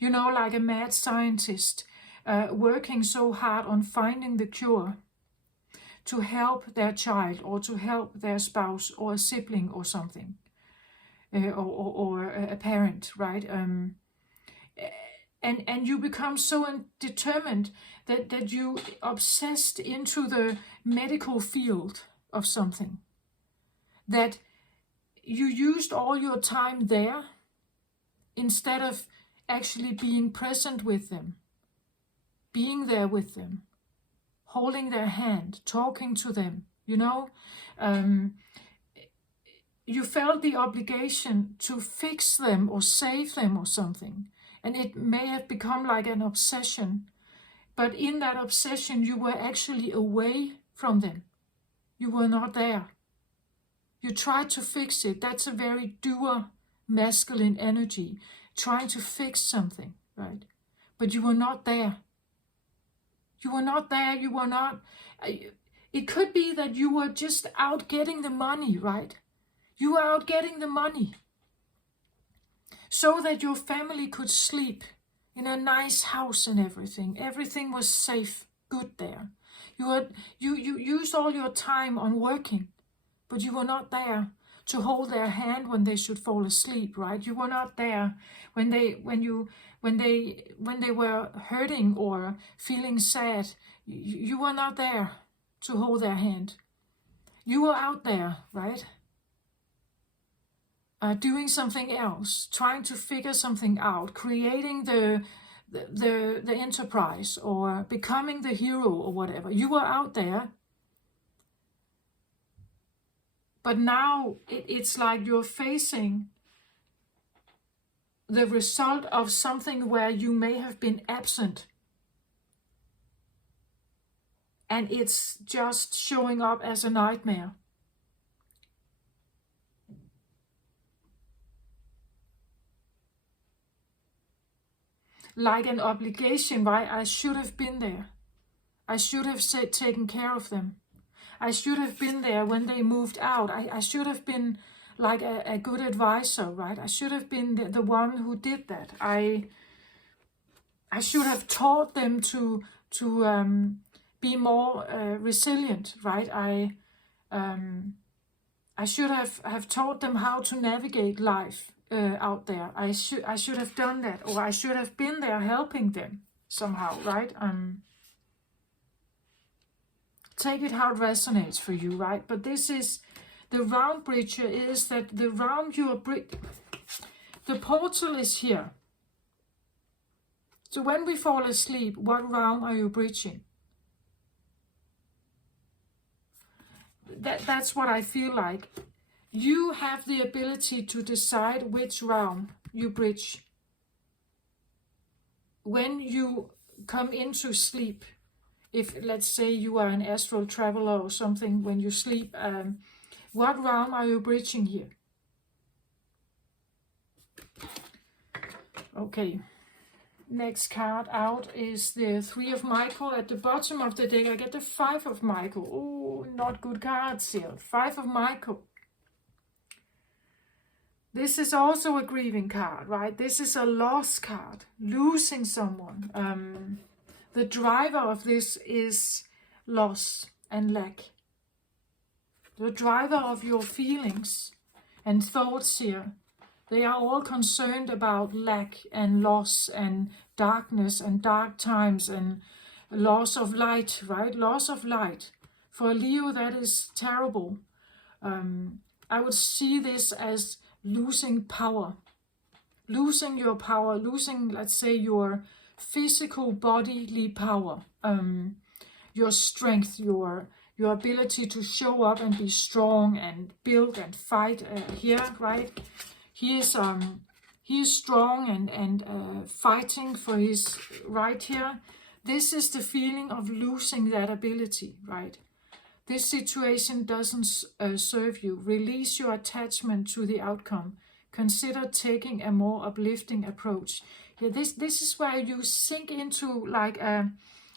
you know, like a mad scientist working so hard on finding the cure to help their child or to help their spouse or a sibling or something, or a parent, right? And you become so determined that you obsessed into the medical field of something, that you used all your time there instead of actually being present with them, being there with them, holding their hand, talking to them, you know. You felt the obligation to fix them or save them or something. And it may have become like an obsession. But in that obsession, you were actually away from them. You were not there. You tried to fix it. That's a very doer, masculine energy, trying to fix something, right? But you were not there. You were not there. You were not. It could be that you were just out getting the money, right? You were out getting the money so that your family could sleep in a nice house and everything. Everything was safe, good there. You used all your time on working, but you were not there to hold their hand when they should fall asleep, right? You were not there when they were hurting or feeling sad. You were not there to hold their hand. You were out there, right? Doing something else, trying to figure something out, creating the enterprise or becoming the hero or whatever. You were out there. But now it's like you're facing the result of something where you may have been absent. And it's just showing up as a nightmare. Like an obligation, right? I should have been there. I should have taken care of them. I should have been there when they moved out. I should have been like a good advisor, right? I should have been the one who did that. I should have taught them to be more resilient, right? I should have taught them how to navigate life out there. I should have done that, or I should have been there helping them somehow, right? Take it how it resonates for you, right? But this is the round bridger, is that the round you are the portal is here. So when we fall asleep, what round are you bridging? That's what I feel like. You have the ability to decide which round you bridge. When you come into sleep, if let's say you are an astral traveler or something, when you sleep, what round are you bridging here? Okay, next card out is the Three of Michael. At the bottom of the deck, I get the Five of Michael. Oh, not good cards here. Five of Michael. This is also a grieving card, right? This is a loss card, losing someone. The driver of this is loss and lack. The driver of your feelings and thoughts here, they are all concerned about lack and loss and darkness and dark times and loss of light, right? Loss of light. For Leo, that is terrible. I would see this as losing power, losing your power, losing, let's say, your physical bodily power, your strength, your ability to show up and be strong and build and fight here, right? He is strong and fighting for his right here. This is the feeling of losing that ability, right? This situation doesn't serve you. Release your attachment to the outcome. Consider taking a more uplifting approach. Yeah, this is where you sink into like a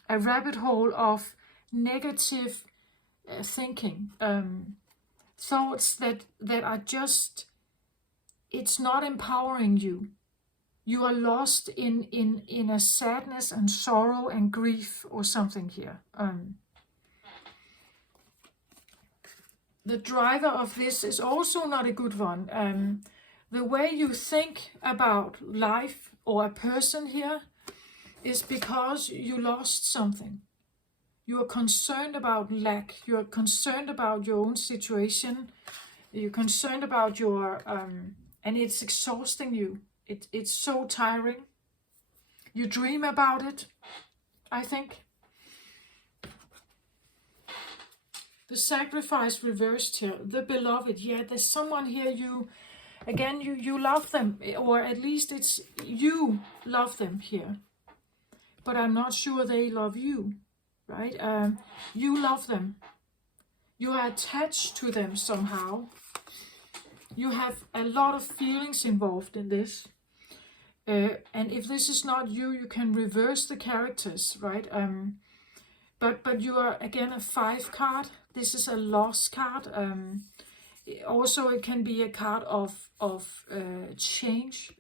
rabbit hole of negative thinking, thoughts that are just, it's not empowering you. You are lost in a sadness and sorrow and grief or something here. The driver of this is also not a good one. The way you think about life or a person here is because you lost something. You are concerned about lack. You are concerned about your own situation. You're concerned about your, and it's exhausting you. It's so tiring. You dream about it, I think. The sacrifice reversed here. The beloved. Yeah, there's someone here you love them, or at least it's you love them here. But I'm not sure they love you, right? You love them. You are attached to them somehow. You have a lot of feelings involved in this. And if this is not you, you can reverse the characters, right? But you are, again, a 5 card. This is a loss card. Also, it can be a card of change.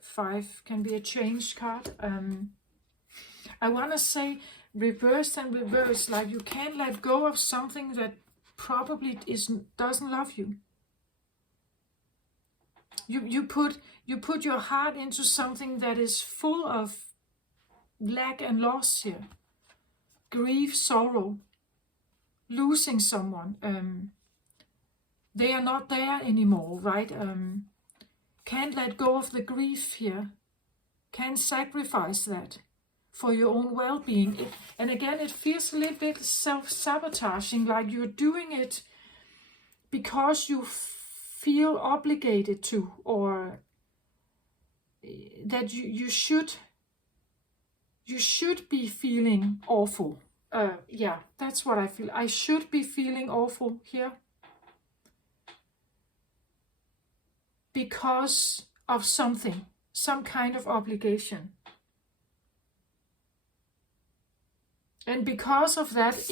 5 can be a change card. I want to say reversed and reverse, like you can't let go of something that probably doesn't love you. You put your heart into something that is full of lack and loss here. Grief, sorrow, losing someone. They are not there anymore, right? Can't let go of the grief here. Can't sacrifice that for your own well-being. And again, it feels a little bit self-sabotaging, like you're doing it because you feel obligated to, or that you should be feeling awful. Yeah, that's what I feel. I should be feeling awful here because of something, some kind of obligation. And because of that,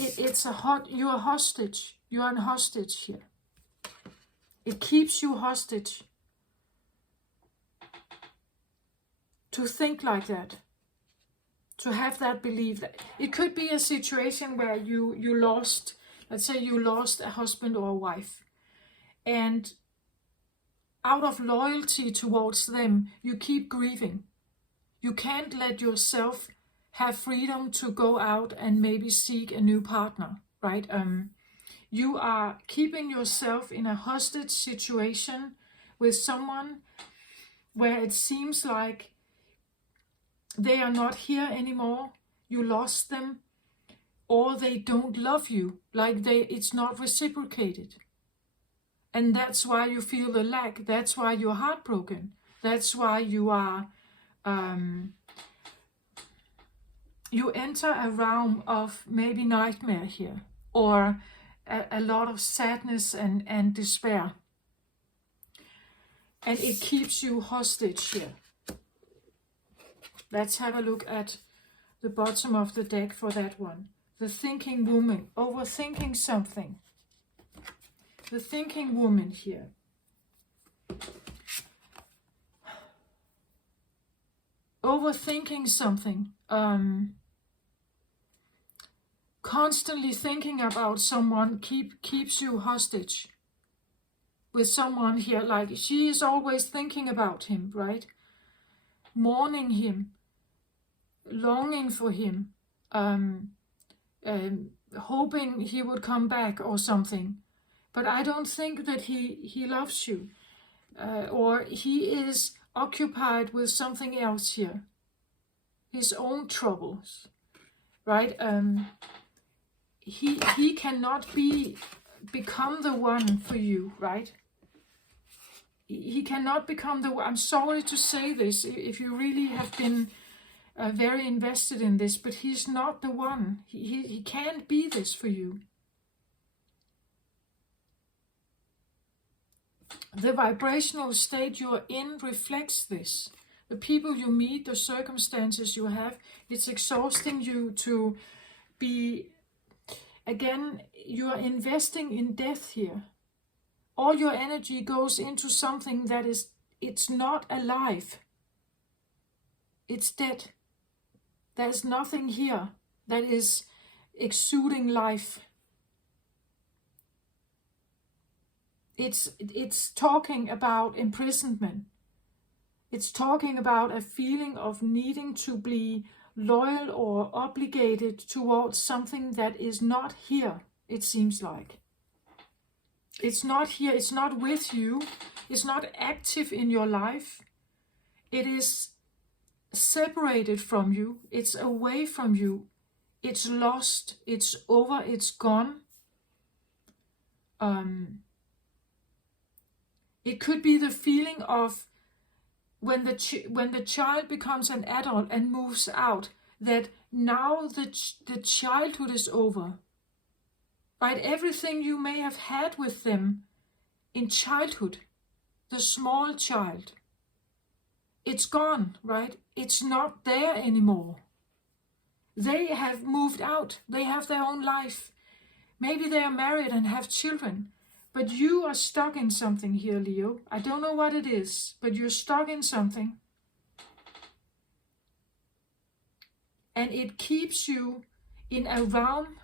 you're a hostage. You are a hostage here. It keeps you hostage to think like that, to have that belief. It could be a situation where you lost, let's say you lost a husband or a wife, and out of loyalty towards them, you keep grieving. You can't let yourself have freedom to go out and maybe seek a new partner, right? You are keeping yourself in a hostage situation with someone where it seems like they are not here anymore, you lost them, or they don't love you, like it's not reciprocated. And that's why you feel the lack, that's why you're heartbroken, that's why you are, you enter a realm of maybe nightmare here, or a lot of sadness and despair. And it keeps you hostage here. Let's have a look at the bottom of the deck for that one. The thinking woman, overthinking something. The thinking woman here. Overthinking something. Constantly thinking about someone keeps you hostage. With someone here, like she is always thinking about him, right? Mourning him. Longing for him, hoping he would come back or something. But I don't think that he loves you, or he is occupied with something else here, his own troubles, right? He cannot become the one for you, right? He cannot become the one. I'm sorry to say this if you really have been very invested in this, but he's not the one. He can't be this for you. The vibrational state you're in reflects this. The people you meet, the circumstances you have, it's exhausting you to be, again, you are investing in death here. All your energy goes into something that it's not alive. It's dead. There's nothing here that is exuding life. It's talking about imprisonment. It's talking about a feeling of needing to be loyal or obligated towards something that is not here, it seems like. It's not here, it's not with you, it's not active in your life. It is separated from you, it's away from you, it's lost, it's over, it's gone. It could be the feeling of when the child becomes an adult and moves out, that now the childhood is over. Right? Everything you may have had with them in childhood, the small child, it's gone, right? It's not there anymore. They have moved out. They have their own life. Maybe they are married and have children. But you are stuck in something here, Leo. I don't know what it is, but you're stuck in something. And it keeps you in a realm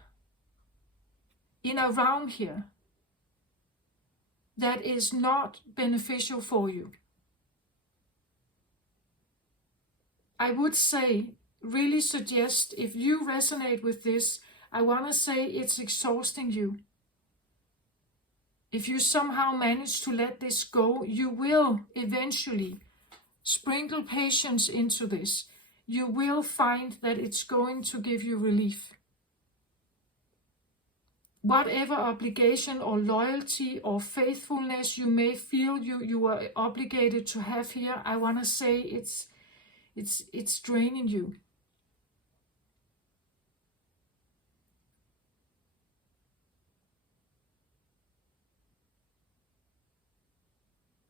here that is not beneficial for you. I would say, really suggest, if you resonate with this, I want to say it's exhausting you. If you somehow manage to let this go, you will eventually sprinkle patience into this. You will find that it's going to give you relief. Whatever obligation or loyalty or faithfulness you may feel you are obligated to have here, I want to say it's draining you.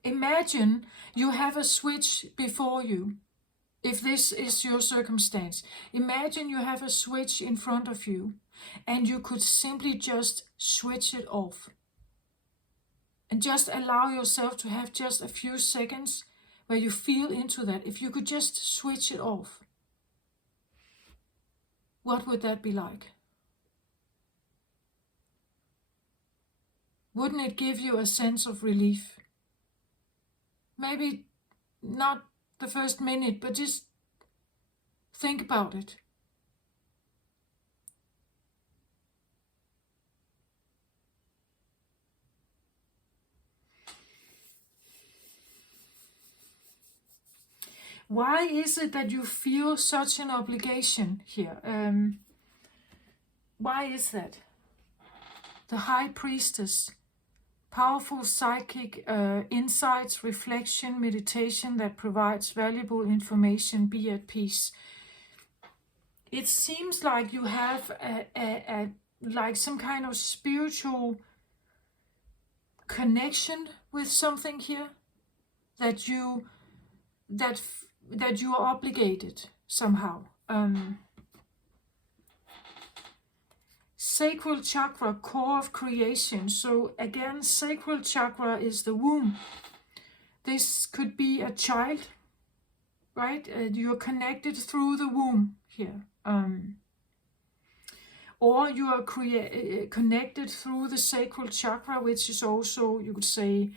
Imagine you have a switch before you. If this is your circumstance, imagine you have a switch in front of you and you could simply just switch it off. And just allow yourself to have just a few seconds where you feel into that. If you could just switch it off, what would that be like? Wouldn't it give you a sense of relief? Maybe not the first minute, but just think about it. Why is it that you feel such an obligation here? Why is that? The High Priestess. Powerful psychic insights, reflection, meditation that provides valuable information. Be at peace. It seems like you have like some kind of spiritual connection with something here, that you are obligated somehow. Sacral chakra, core of creation. So again, sacral chakra is the womb. This could be a child, right? You're connected through the womb here. Or you are connected through the sacral chakra, which is also, you could say,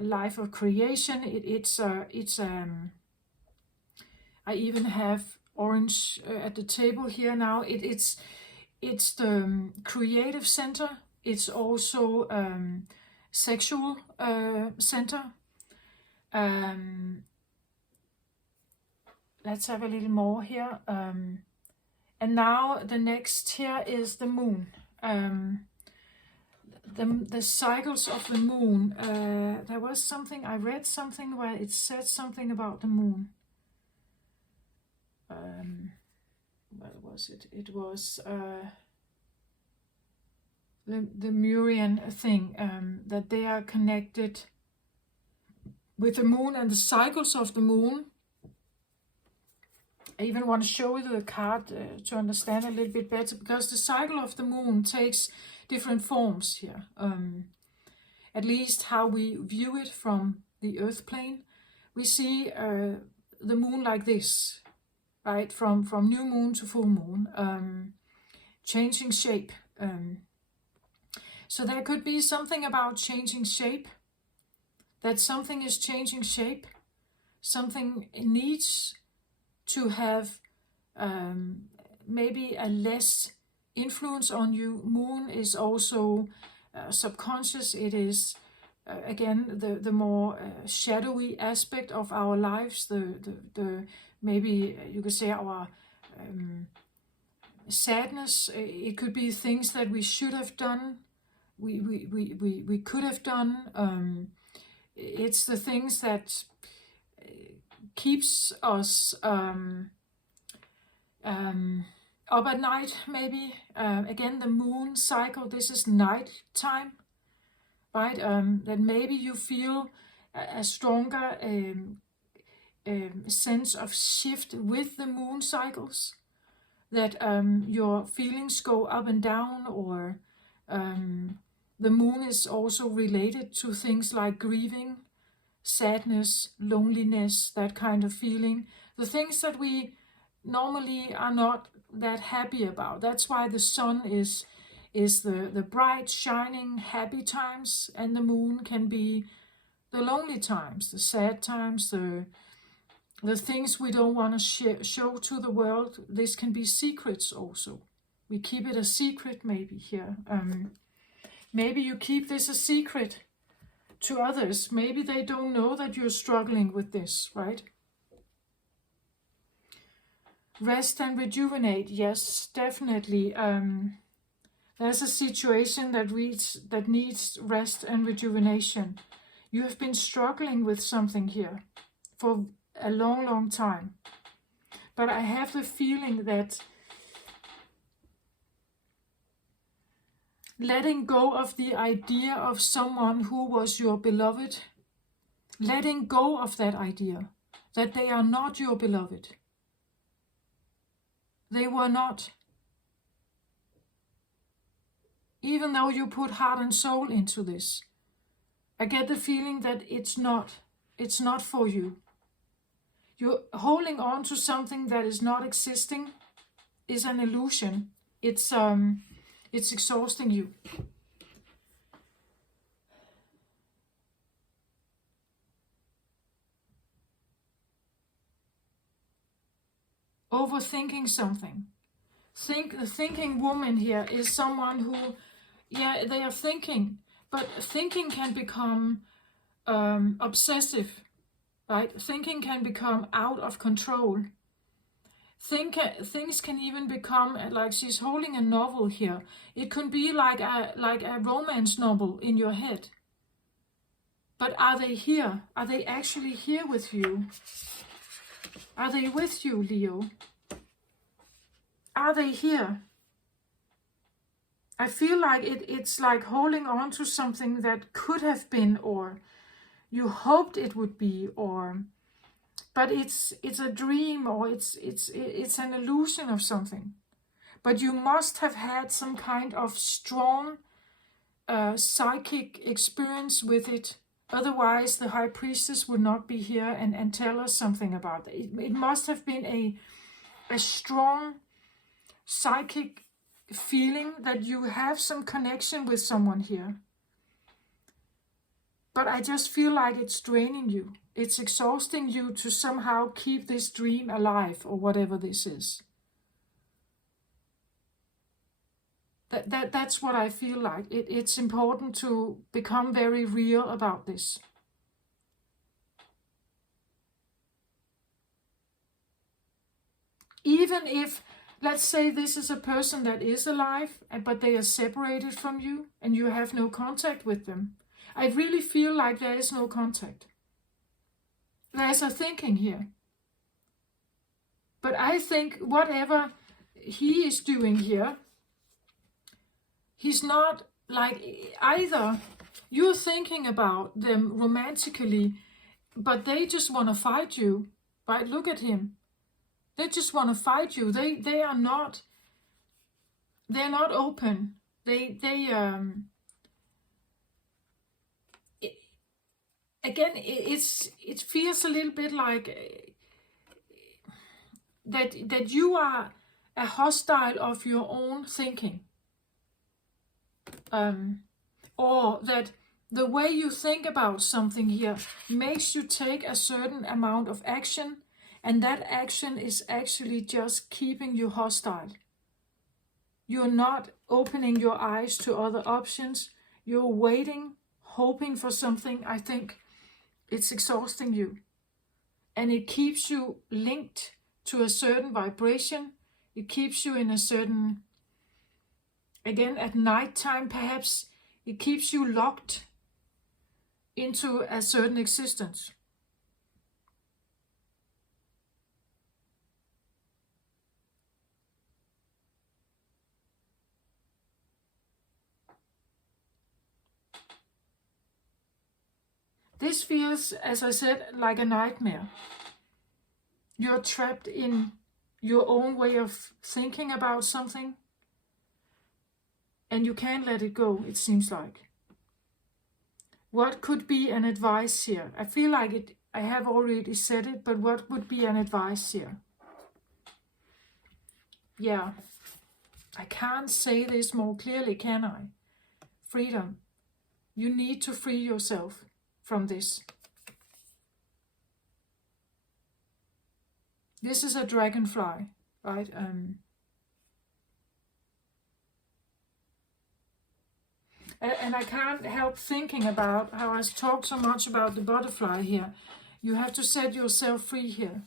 life of creation. I even have orange at the table here now. It's the creative center. It's also sexual center. let's have a little more here. And now the next here is the moon. The cycles of the moon. There was something, I read something where it said something about the moon. Where was it? It was the Murian thing, that they are connected with the moon and the cycles of the moon. I even want to show you the card to understand a little bit better, because the cycle of the moon takes different forms here. At least how we view it from the earth plane. We see the moon like this, right? From new moon to full moon, changing shape. So there could be something about changing shape, that something is changing shape, something needs to have maybe a less influence on you. Moon is also subconscious. It is again the more shadowy aspect of our lives. The maybe you could say our sadness. It could be things that we should have done. We could have done. It's the things that keeps us up at night, maybe. Again, the moon cycle, this is night time, right? That maybe you feel a stronger sense of shift with the moon cycles, that your feelings go up and down, or the moon is also related to things like grieving, sadness, loneliness, that kind of feeling. The things that we normally are not that happy about. That's why the sun is the bright, shining, happy times, and the moon can be the lonely times, the sad times, the things we don't want to show to the world. This can be secrets also. We keep it a secret maybe here. Maybe you keep this a secret to others. Maybe they don't know that you're struggling with this, right? Rest and rejuvenate, yes, definitely. There's a situation that needs rest and rejuvenation. You have been struggling with something here for a long, long time. But I have the feeling that letting go of the idea of someone who was your beloved, letting go of that idea, that they are not your beloved. They were not. Even though you put heart and soul into this, I get the feeling that it's not for you. You're holding on to something that is not existing, is an illusion. It's exhausting you. Overthinking something. The thinking woman here is someone who, yeah, they are thinking, but thinking can become obsessive, right? Thinking can become out of control. Things can even become, like she's holding a novel here. It could be like a romance novel in your head. But are they here? Are they actually here with you? Are they with you, Leo? Are they here? I feel like it's like holding on to something that could have been, or you hoped it would be, but it's a dream, or it's an illusion of something. But you must have had some kind of strong psychic experience with it. Otherwise, the High Priestess would not be here and tell us something about it. It must have been a strong psychic feeling that you have some connection with someone here. But I just feel like it's draining you. It's exhausting you to somehow keep this dream alive, or whatever this is. That's what I feel like. It's important to become very real about this. Even if, let's say this is a person that is alive, but they are separated from you and you have no contact with them. I really feel like there is no contact. There's a thinking here. But I think whatever he is doing here, he's not like either you're thinking about them romantically, but they just want to fight you, right? Look at him. They just want to fight you. They're not open. It feels a little bit like that you are a hostile of your own thinking, or that the way you think about something here makes you take a certain amount of action. And that action is actually just keeping you hostile. You're not opening your eyes to other options. You're waiting, hoping for something. I think it's exhausting you. And it keeps you linked to a certain vibration. It keeps you in a certain, again, at nighttime perhaps, it keeps you locked into a certain existence. This feels, as I said, like a nightmare. You're trapped in your own way of thinking about something, and you can't let it go, it seems like. What could be an advice here? I feel like I have already said it, but what would be an advice here? Yeah, I can't say this more clearly, can I? Freedom. You need to free yourself from this. This is a dragonfly, right? And I can't help thinking about how I talk so much about the butterfly here. You have to set yourself free here.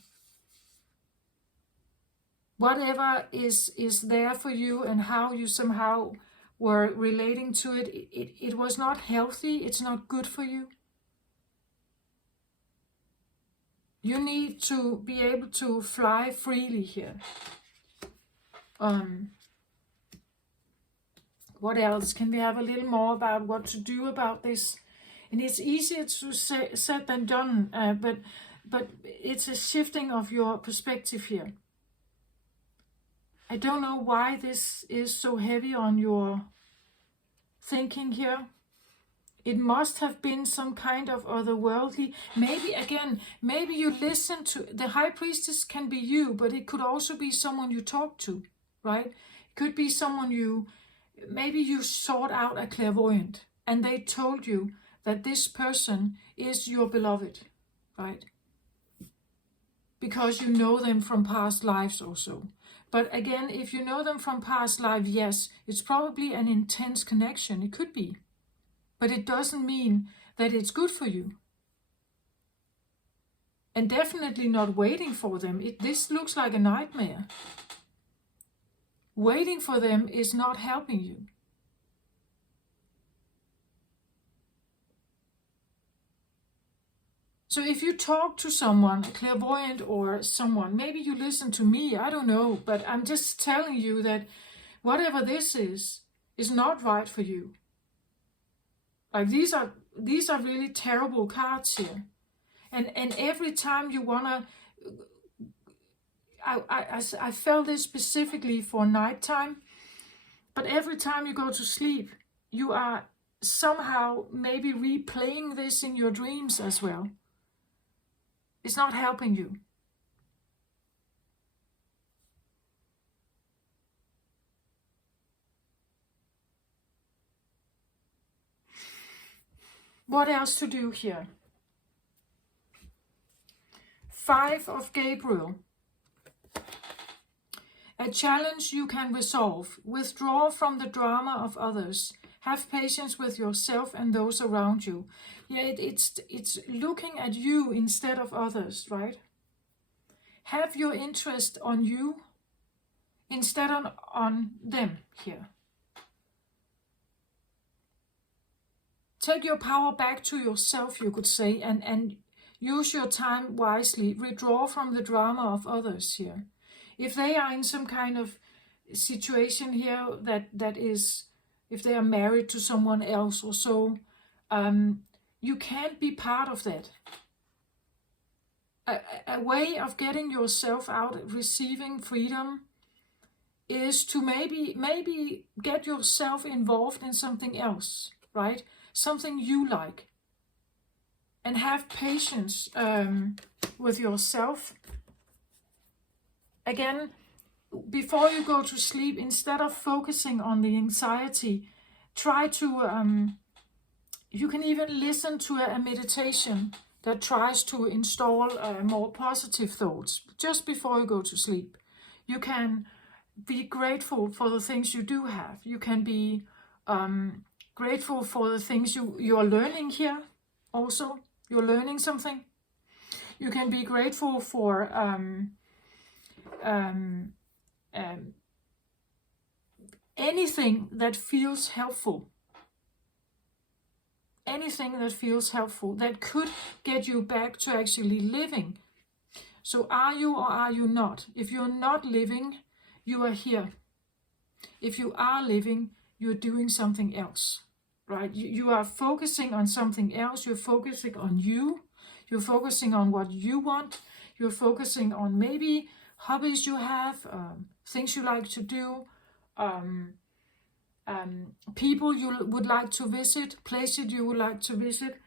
Whatever is there for you and how you somehow were relating to it, it was not healthy. It's not good for you. You need to be able to fly freely here. What else? Can we have a little more about what to do about this? And it's easier to say said than done, but it's a shifting of your perspective here. I don't know why this is so heavy on your thinking here. It must have been some kind of otherworldly, maybe you listen to, the high priestess can be you, but it could also be someone you talk to, right? It could be someone maybe you sought out a clairvoyant and they told you that this person is your beloved, right? Because you know them from past lives also. But again, if you know them from past life, yes, it's probably an intense connection. It could be. But it doesn't mean that it's good for you. And definitely not waiting for them. This looks like a nightmare. Waiting for them is not helping you. So if you talk to someone, a clairvoyant or someone, maybe you listen to me, I don't know, but I'm just telling you that whatever this is not right for you. Like these are really terrible cards here. And every time you wanna, I felt this specifically for nighttime, but every time you go to sleep, you are somehow maybe replaying this in your dreams as well. It's not helping you. What else to do here? 5 of Gabriel. A challenge you can resolve. Withdraw from the drama of others. Have patience with yourself and those around you. Yeah, it's looking at you instead of others, right? Have your interest on you instead on them here. Take your power back to yourself, you could say, and use your time wisely. Withdraw from the drama of others here. If they are in some kind of situation here that is, if they are married to someone else or so, you can't be part of that. A way of getting yourself out, receiving freedom, is to maybe get yourself involved in something else, right? Something you like. And have patience with yourself. Again, before you go to sleep, instead of focusing on the anxiety, try to, you can even listen to a meditation that tries to install more positive thoughts just before you go to sleep. You can be grateful for the things you do have. You can be grateful for the things you're learning here also. You're learning something. You can be grateful for anything that feels helpful. Anything that feels helpful, that could get you back to actually living. So are you or are you not? If you're not living, you are here. If you are living, you're doing something else, right? You are focusing on something else. You're focusing on you. You're focusing on what you want. You're focusing on maybe hobbies you have, things you like to do, people you would like to visit, places you would like to visit.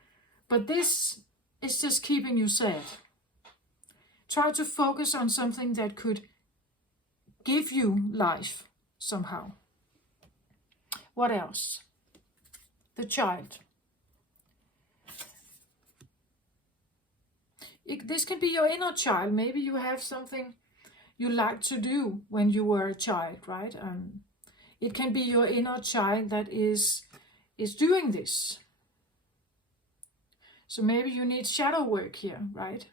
But this is just keeping you sad. Try to focus on something that could give you life somehow. What else? The child. This can be your inner child. Maybe you have something you liked to do when you were a child, right? It can be your inner child that is doing this. So maybe you need shadow work here, right?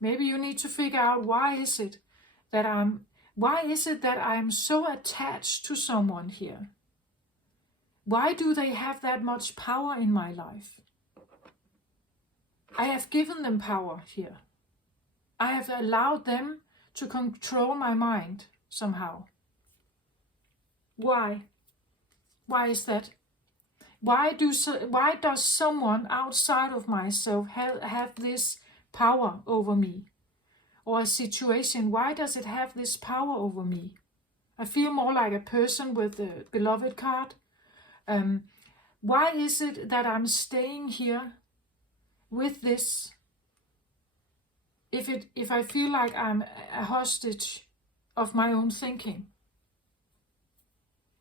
Maybe you need to figure out why is it that I'm so attached to someone here? Why do they have that much power in my life? I have given them power here. I have allowed them to control my mind somehow. Why? Why is that? Why does someone outside of myself have this power over me? Or a situation, why does it have this power over me? I feel more like a person with the beloved card. Why is it that I'm staying here with this? If I feel like I'm a hostage of my own thinking,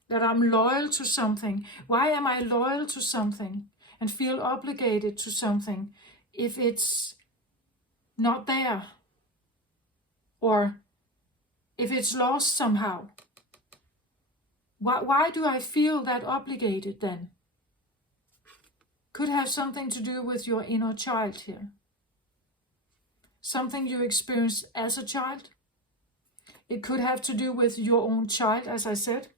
that I'm loyal to something. Why am I loyal to something and feel obligated to something if it's not there? Or if it's lost somehow? Why do I feel that obligated then? Could have something to do with your inner child here. Something you experienced as a child. It could have to do with your own child, as I said.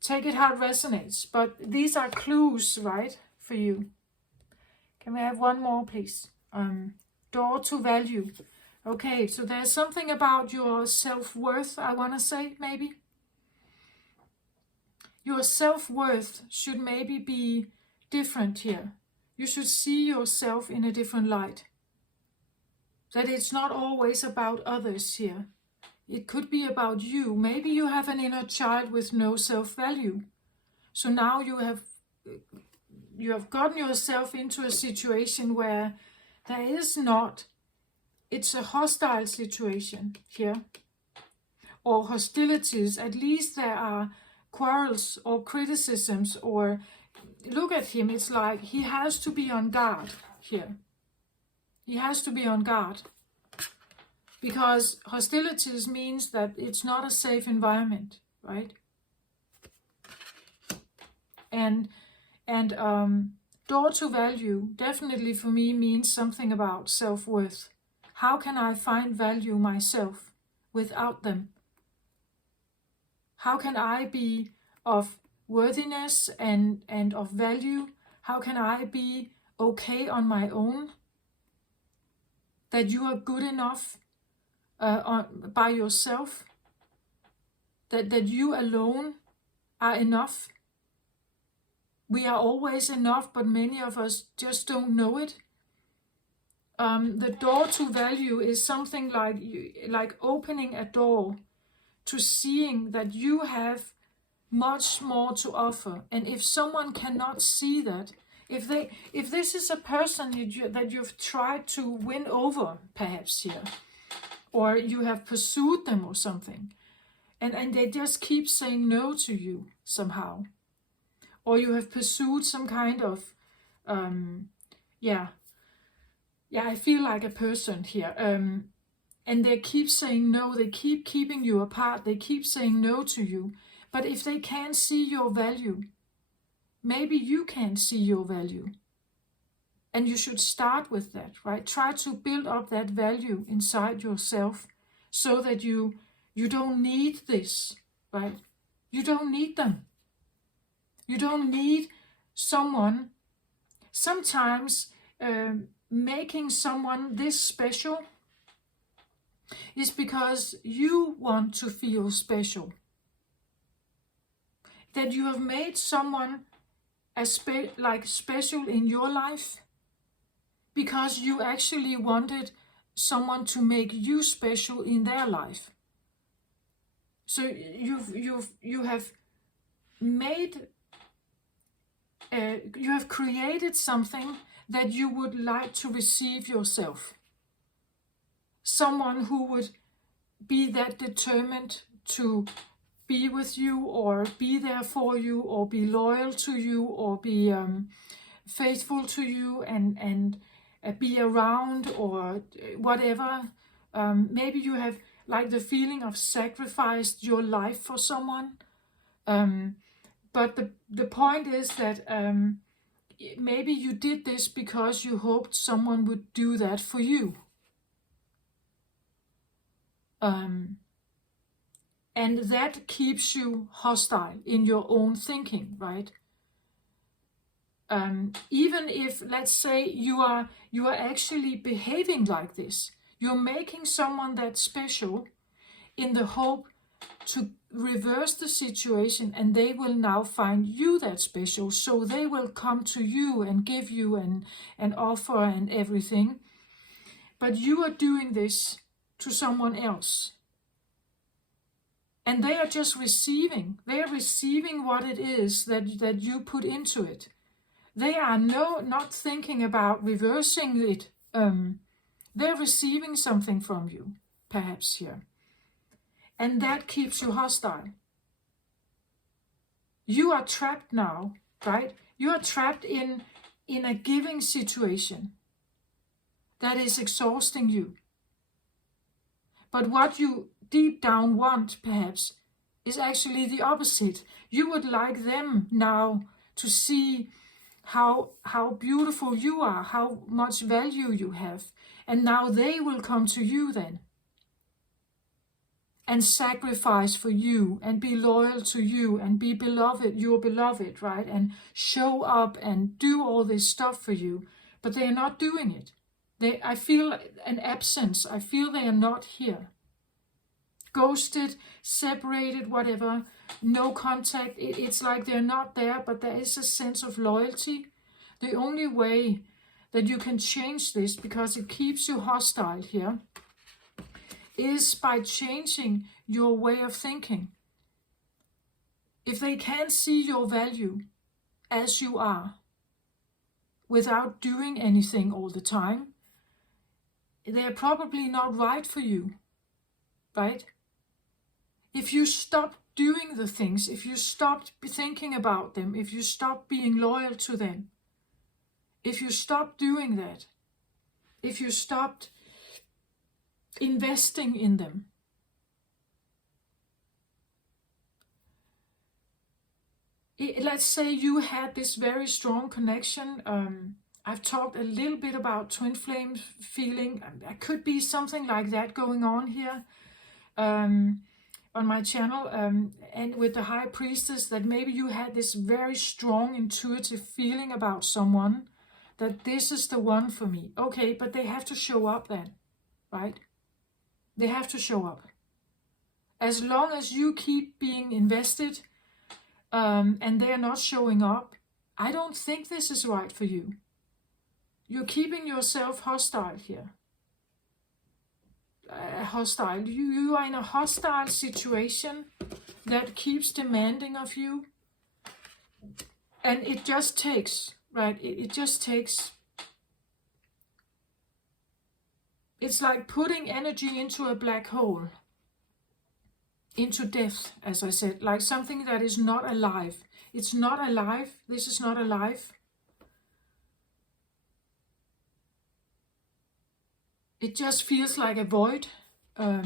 Take it how it resonates, but these are clues, right, for you. Can we have one more, please? Door to value. Okay, so there's something about your self-worth, I want to say, maybe. Your self-worth should maybe be different here. You should see yourself in a different light. That it's not always about others here. It could be about you. Maybe you have an inner child with no self-value. So now you have gotten yourself into a situation where there is not, it's a hostile situation here. Or hostilities, at least there are quarrels or criticisms, or look at him, it's like he has to be on guard here. He has to be on guard. Because hostilities means that it's not a safe environment, right? And Door to value definitely for me means something about self-worth. How can I find value myself without them? How can I be of worthiness and of value? How can I be okay on my own? That you are good enough by yourself? That you alone are enough? We are always enough, but many of us just don't know it. The door to value is something like opening a door to seeing that you have much more to offer. And if someone cannot see that, if this is a person that you've tried to win over, perhaps here, or you have pursued them or something, and they just keep saying no to you somehow, or you have pursued some kind of I feel like a person here, and they keep saying no, they keep keeping you apart, they keep saying no to you. But if they can't see your value, maybe you can't see your value. And you should start with that, right? Try to build up that value inside yourself so that you don't need this, right? You don't need them. You don't need someone. Sometimes making someone this special is because you want to feel special. That you have made someone special in your life because you actually wanted someone to make you special in their life. So you have made you have created something that you would like to receive yourself. Someone who would be that determined to be with you, or be there for you, or be loyal to you, or be faithful to you, and be around, or whatever. Maybe you have like the feeling of sacrificed your life for someone. But the point is that maybe you did this because you hoped someone would do that for you. And that keeps you hostile in your own thinking, right? Even if, let's say, you are actually behaving like this, you're making someone that special in the hope to reverse the situation, and they will now find you that special, so they will come to you and give you an offer and everything. But you are doing this to someone else. And they are just receiving. They are receiving what it is that you put into it. They are not thinking about reversing it. They're receiving something from you, perhaps here. And that keeps you hostile. You are trapped now, right? You are trapped in a giving situation that is exhausting you. But what you deep down want, perhaps, is actually the opposite. You would like them now to see how beautiful you are, how much value you have. And now they will come to you then and sacrifice for you and be loyal to you and be beloved, your beloved, right? And show up and do all this stuff for you. But they are not doing it. I feel an absence. I feel they are not here. Ghosted, separated, whatever, no contact. It's like they're not there, but there is a sense of loyalty. The only way that you can change this, because it keeps you hostile here, is by changing your way of thinking. If they can't see your value as you are, without doing anything all the time, they're probably not right for you, right? If you stop doing the things, if you stop thinking about them, if you stop being loyal to them, if you stop doing that, if you stopped investing in them, let's say you had this very strong connection. I've talked a little bit about twin flame feeling. There could be something like that going on here on my channel. And with the High Priestess, that maybe you had this very strong intuitive feeling about someone, that this is the one for me. Okay, but they have to show up then, right? They have to show up. As long as you keep being invested and they're not showing up, I don't think this is right for you. You're keeping yourself hostile here. Hostile. You are in a hostile situation that keeps demanding of you. And it just takes, right? It just takes. It's like putting energy into a black hole. Into death, as I said. Like something that is not alive. It's not alive. This is not alive. It just feels like a void, a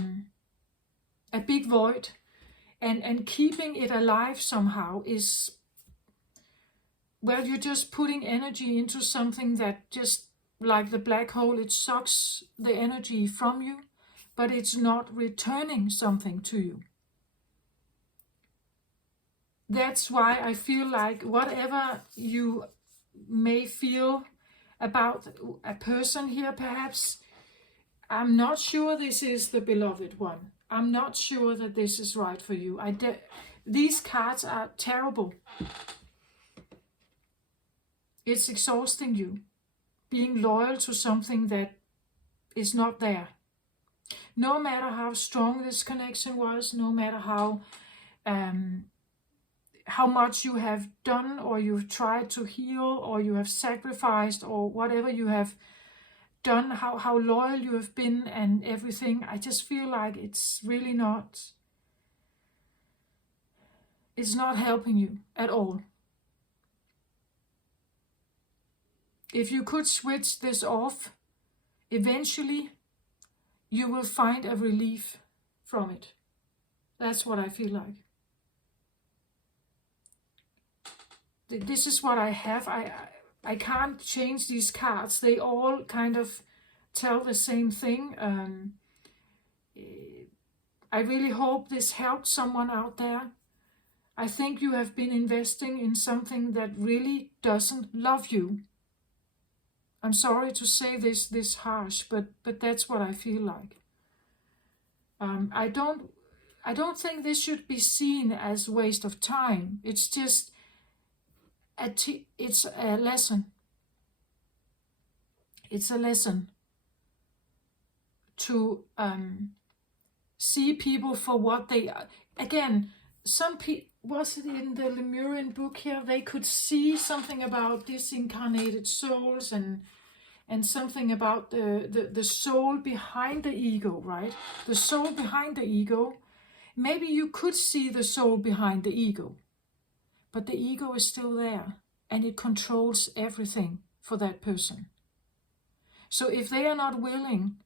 big void, and keeping it alive somehow is, well, you're just putting energy into something that just, like the black hole, it sucks the energy from you, but it's not returning something to you. That's why I feel like whatever you may feel about a person here, perhaps, I'm not sure this is the beloved one. I'm not sure that this is right for you. These cards are terrible. It's exhausting you, being loyal to something that is not there. No matter how strong this connection was, no matter how much you have done, or you've tried to heal, or you have sacrificed, or whatever you have done, how loyal you have been and everything, I just feel like it's really not, it's not helping you at all. If you could switch this off, eventually you will find a relief from it. That's what I feel like. This is what I have. I can't change these cards. They all kind of tell the same thing. I really hope this helped someone out there. I think you have been investing in something that really doesn't love you. I'm sorry to say this harsh, but that's what I feel like. I don't think this should be seen as waste of time. It's just it's a lesson. It's a lesson to see people for what they are. Again, some people, was it in the Lemurian book here, they could see something about disincarnated souls and something about the soul behind the ego, right? The soul behind the ego. Maybe you could see the soul behind the ego, but the ego is still there and it controls everything for that person. So if they are not willing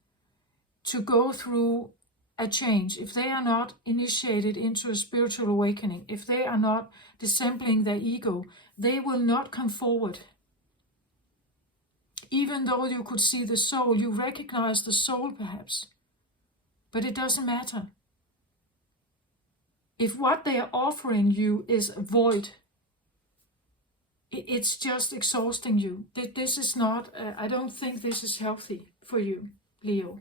to go through a change, if they are not initiated into a spiritual awakening, if they are not dissembling their ego, they will not come forward. Even though you could see the soul, you recognize the soul perhaps, but it doesn't matter. If what they are offering you is void, it's just exhausting you. This is not, I don't think this is healthy for you, Leo.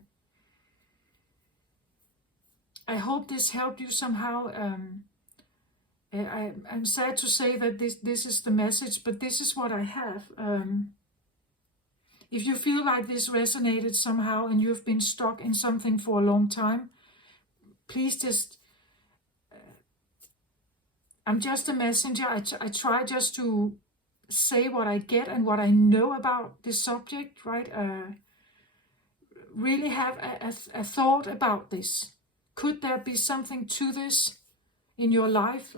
I hope this helped you somehow. I'm sad to say that this is the message, but this is what I have. If you feel like this resonated somehow and you've been stuck in something for a long time, please just, I'm just a messenger. I try just to say what I get and what I know about this subject, right? Really have a thought about this. Could there be something to this in your life?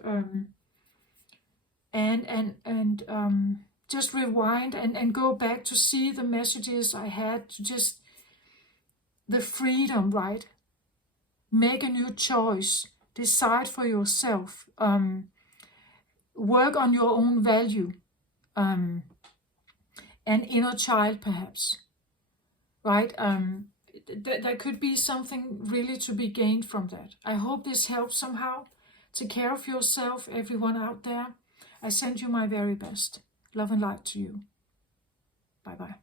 Just rewind and go back to see the messages I had, to just the freedom, right? Make a new choice. Decide for yourself. work on your own value, and inner child perhaps, right? There could be something really to be gained from that. I hope this helps somehow. Take care of yourself, everyone out there. I send you my very best. Love and light to you. Bye-bye.